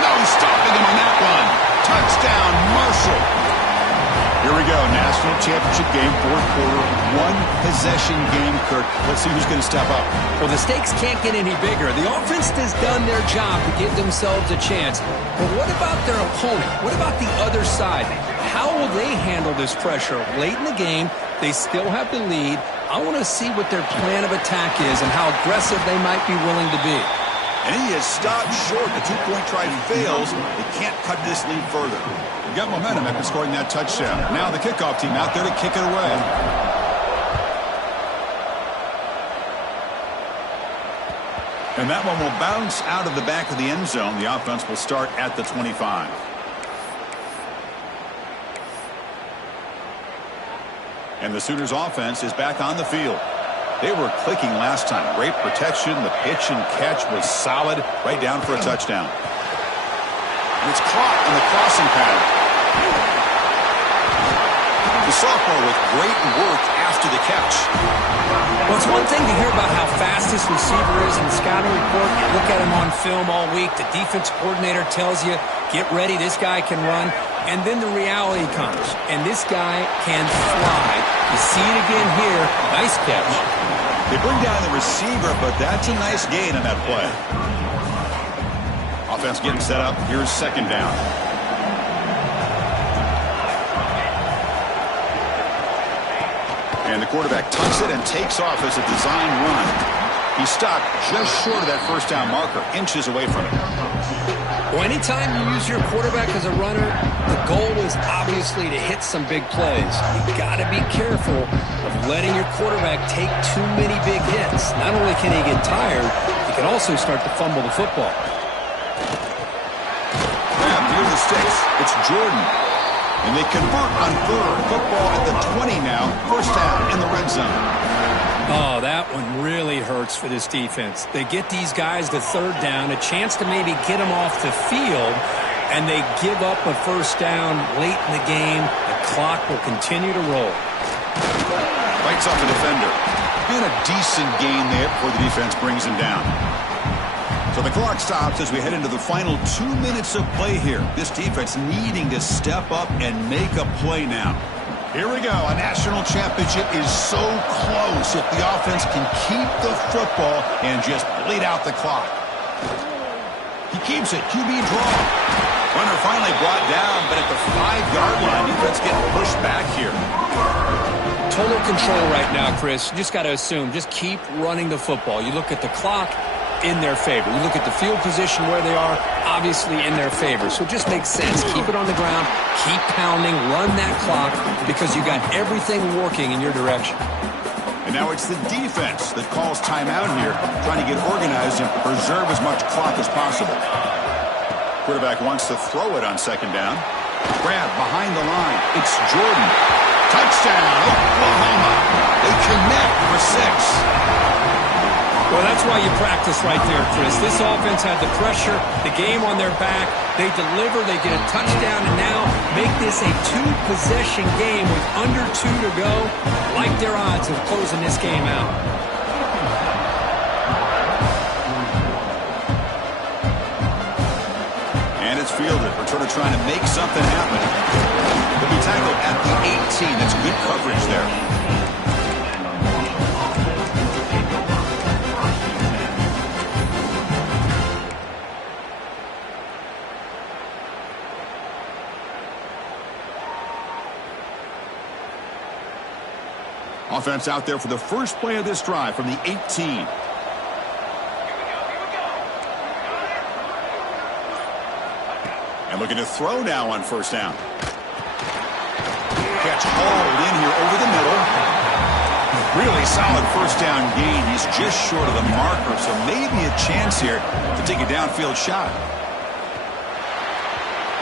No stopping him on that run. Touchdown, Marshall. Here we go, national championship game, fourth quarter, one possession game, Kirk. Let's see who's going to step up. Well, the stakes can't get any bigger. The offense has done their job to give themselves a chance. But what about their opponent? What about the other side? How will they handle this pressure? Late in the game, they still have the lead. I want to see what their plan of attack is and how aggressive they might be willing to be. And he is stopped short. The two-point try fails. They can't cut this lead further. They got momentum after scoring that touchdown. Now the kickoff team out there to kick it away. And that one will bounce out of the back of the end zone. The offense will start at the 25. And the Sooners offense is back on the field. They were clicking last time. Great protection. The pitch and catch was solid. Right down for a touchdown. And it's caught on the crossing pattern. The sophomore with great work after the catch. Well, it's one thing to hear about how fast this receiver is in the scouting report. You look at him on film all week. The defense coordinator tells you, get ready, this guy can run. And then the reality comes, and this guy can fly. You see it again here. Nice catch. They bring down the receiver, but that's a nice gain on that play. Offense getting set up. Here's second down. And the quarterback tucks it and takes off as a design run. He stopped just short of that first down marker, inches away from it. Well, anytime you use your quarterback as a runner, the goal is obviously to hit some big plays. You got to be careful of letting your quarterback take too many big hits. Not only can he get tired, he can also start to fumble the football. Near the sticks, it's Jordan. And they convert on third. Football at the 20 now. First down in the red zone. Oh, that one really hurts for this defense. They get these guys to third down, a chance to maybe get them off the field, and they give up a first down late in the game. The clock will continue to roll. Bites off the defender. And a decent gain there before the defense brings him down. So the clock stops as we head into the final 2 minutes of play here. This defense needing to step up and make a play now. Here we go. A national championship is so close if the offense can keep the football and just bleed out the clock. He keeps it. QB draw. Runner finally brought down, but at the 5-yard line, defense getting pushed back here. Total control right now, Chris. You just got to assume. Just keep running the football. You look at the clock, in their favor. You look at the field position where they are, obviously in their favor. So it just makes sense. Keep it on the ground, keep pounding, run that clock, because you got everything working in your direction. And now it's the defense that calls timeout here, trying to get organized and preserve as much clock as possible. Quarterback wants to throw it on second down. Grab behind the line. It's Jordan. Touchdown, Oklahoma. They connect for 6. Well, that's why you practice right there, Chris. This offense had the pressure, the game on their back. They deliver, they get a touchdown, and now make this a 2-possession game with under 2 to go. Like their odds of closing this game out. And it's fielded. We're sort of trying to make something happen. They'll be tackled at the 18. That's good coverage there. Offense out there for the first play of this drive from the 18. And looking to throw now on first down. Catch hauled in here over the middle. Really solid first down gain. He's just short of the marker, so maybe a chance here to take a downfield shot.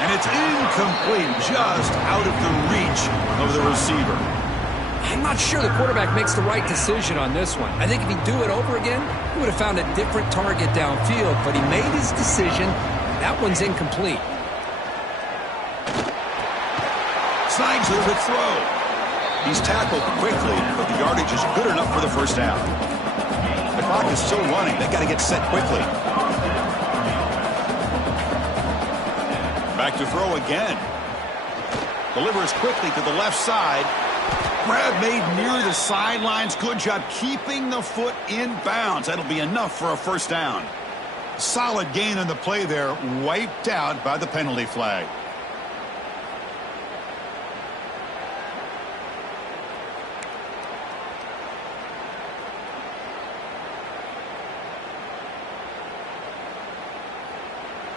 And it's incomplete, just out of the reach of the receiver. I'm not sure the quarterback makes the right decision on this one. I think if he'd do it over again, he would have found a different target downfield, but he made his decision. That one's incomplete. Snags a good throw. He's tackled quickly, but the yardage is good enough for the first down. The clock is still running. They've got to get set quickly. Back to throw again. Delivers quickly to the left side. Grab made near the sidelines. Good job keeping the foot in bounds. That'll be enough for a first down. Solid gain on the play there. Wiped out by the penalty flag.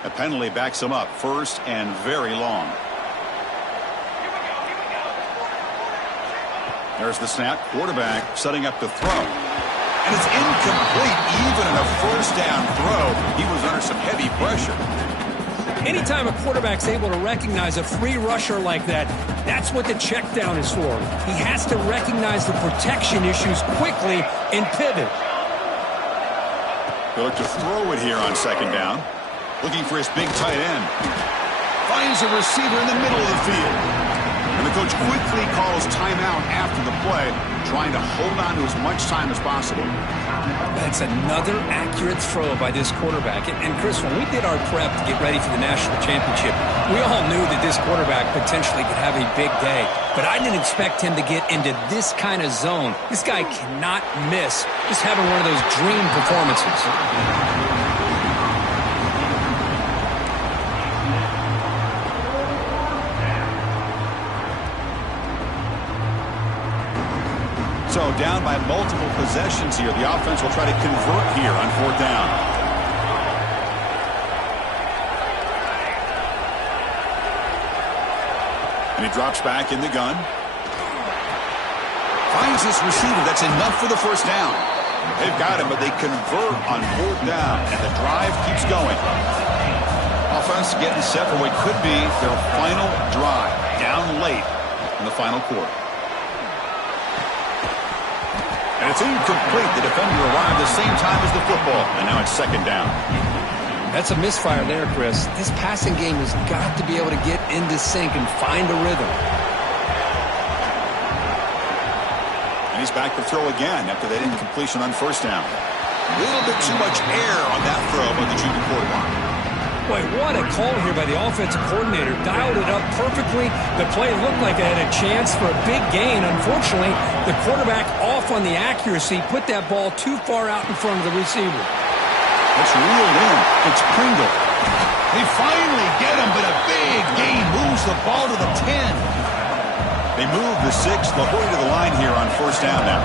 A penalty backs him up. First and very long. There's the snap. Quarterback setting up to throw. And it's incomplete even in a first down Anytime a quarterback's able to recognize a free rusher like that, that's what the check down is for. He has to recognize the protection issues quickly and pivot. He'll look to throw it here on second down. Looking for his big tight end. Finds a receiver in the middle of the field. And the coach quickly calls timeout after the play, trying to hold on to as much time as possible. That's another accurate throw by this quarterback. And Chris, when we did our prep to get ready for the national championship, we all knew that this quarterback potentially could have a big day. But I didn't expect him to get into this kind of zone. This guy cannot miss. Just having one of those dream performances. So down by multiple possessions here. The offense will try to convert here on fourth down. And he drops back in the gun. Finds this receiver. That's enough for the first down. They've got him, but they convert on fourth down. And the drive keeps going. Offense getting set for what could be their final drive. Down late in the final quarter. And it's incomplete. The defender arrived the same time as the football. And now it's second down. That's a misfire there, Chris. This passing game has got to be able to get into sync and find a rhythm. And he's back to throw again after that incompletion on first down. A little bit too much air on that throw by the junior quarterback. Boy, what a call here by the offensive coordinator. Dialed it up perfectly. The play looked like it had a chance for a big gain. Unfortunately, the quarterback off on the accuracy, put that ball too far out in front of the receiver. It's reeled in. It's Pringle. They finally get him, but a big gain moves the ball to the 10. They move the 6, La Jolla to the line here on first down now.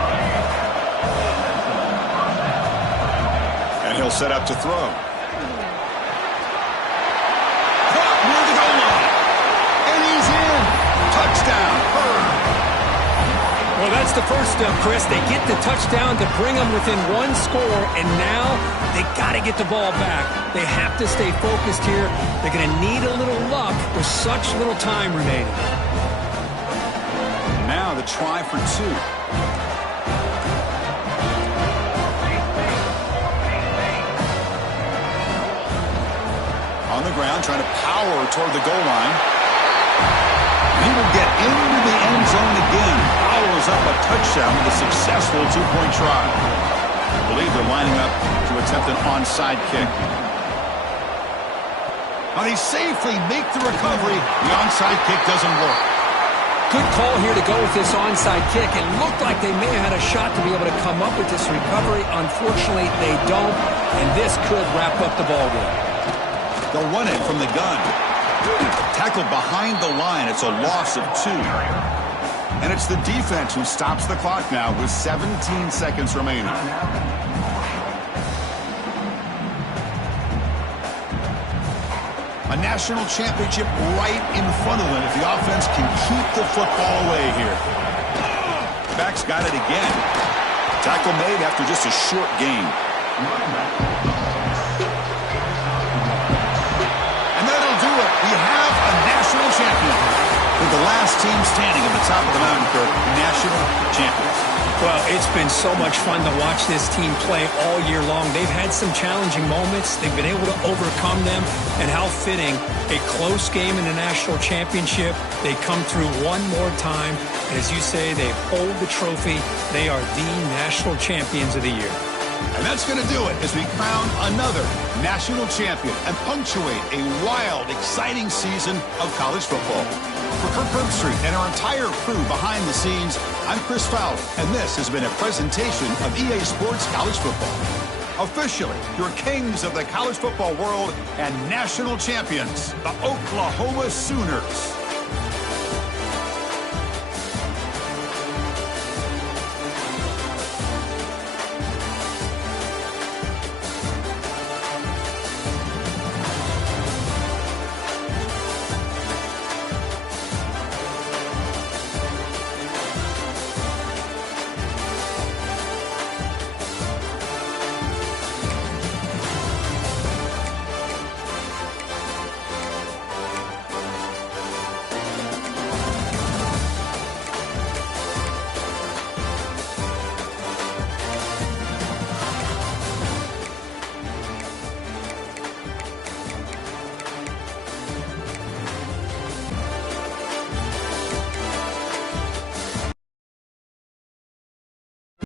And he'll set up to throw. Well, that's the first step, Chris. They get the touchdown to bring them within one score, and now they got to get the ball back. They have to stay focused here. They're going to need a little luck with such little time remaining. Now the try for 2. On the ground, trying to power toward the goal line. He will get into the end zone again. Follows up a touchdown with a successful 2-point try. I believe they're lining up to attempt an onside kick. Now they safely make the recovery. The onside kick doesn't work. Good call here to go with this onside kick. It looked like they may have had a shot to be able to come up with this recovery. Unfortunately, they don't, and this could wrap up the ball game. They'll run it from the gun. Tackled behind the line. It's a loss of 2. And it's the defense who stops the clock now with 17 seconds remaining. A national championship right in front of them if the offense can keep the football away here. Back's got it again. Tackle made after just a short gain. We have a national champion with the last team standing at the top of the mountain for national champions. Well, it's been so much fun to watch this team play all year long. They've had some challenging moments. They've been able to overcome them. And how fitting, a close game in the national championship. They come through one more time. And as you say, they hold the trophy. They are the national champions of the year. And that's going to do it as we crown another national champion and punctuate a wild, exciting season of college football. For Kirk Herbstreit and our entire crew behind the scenes, I'm Chris Fowler, and this has been a presentation of EA Sports College Football. Officially, your kings of the college football world and national champions, the Oklahoma Sooners.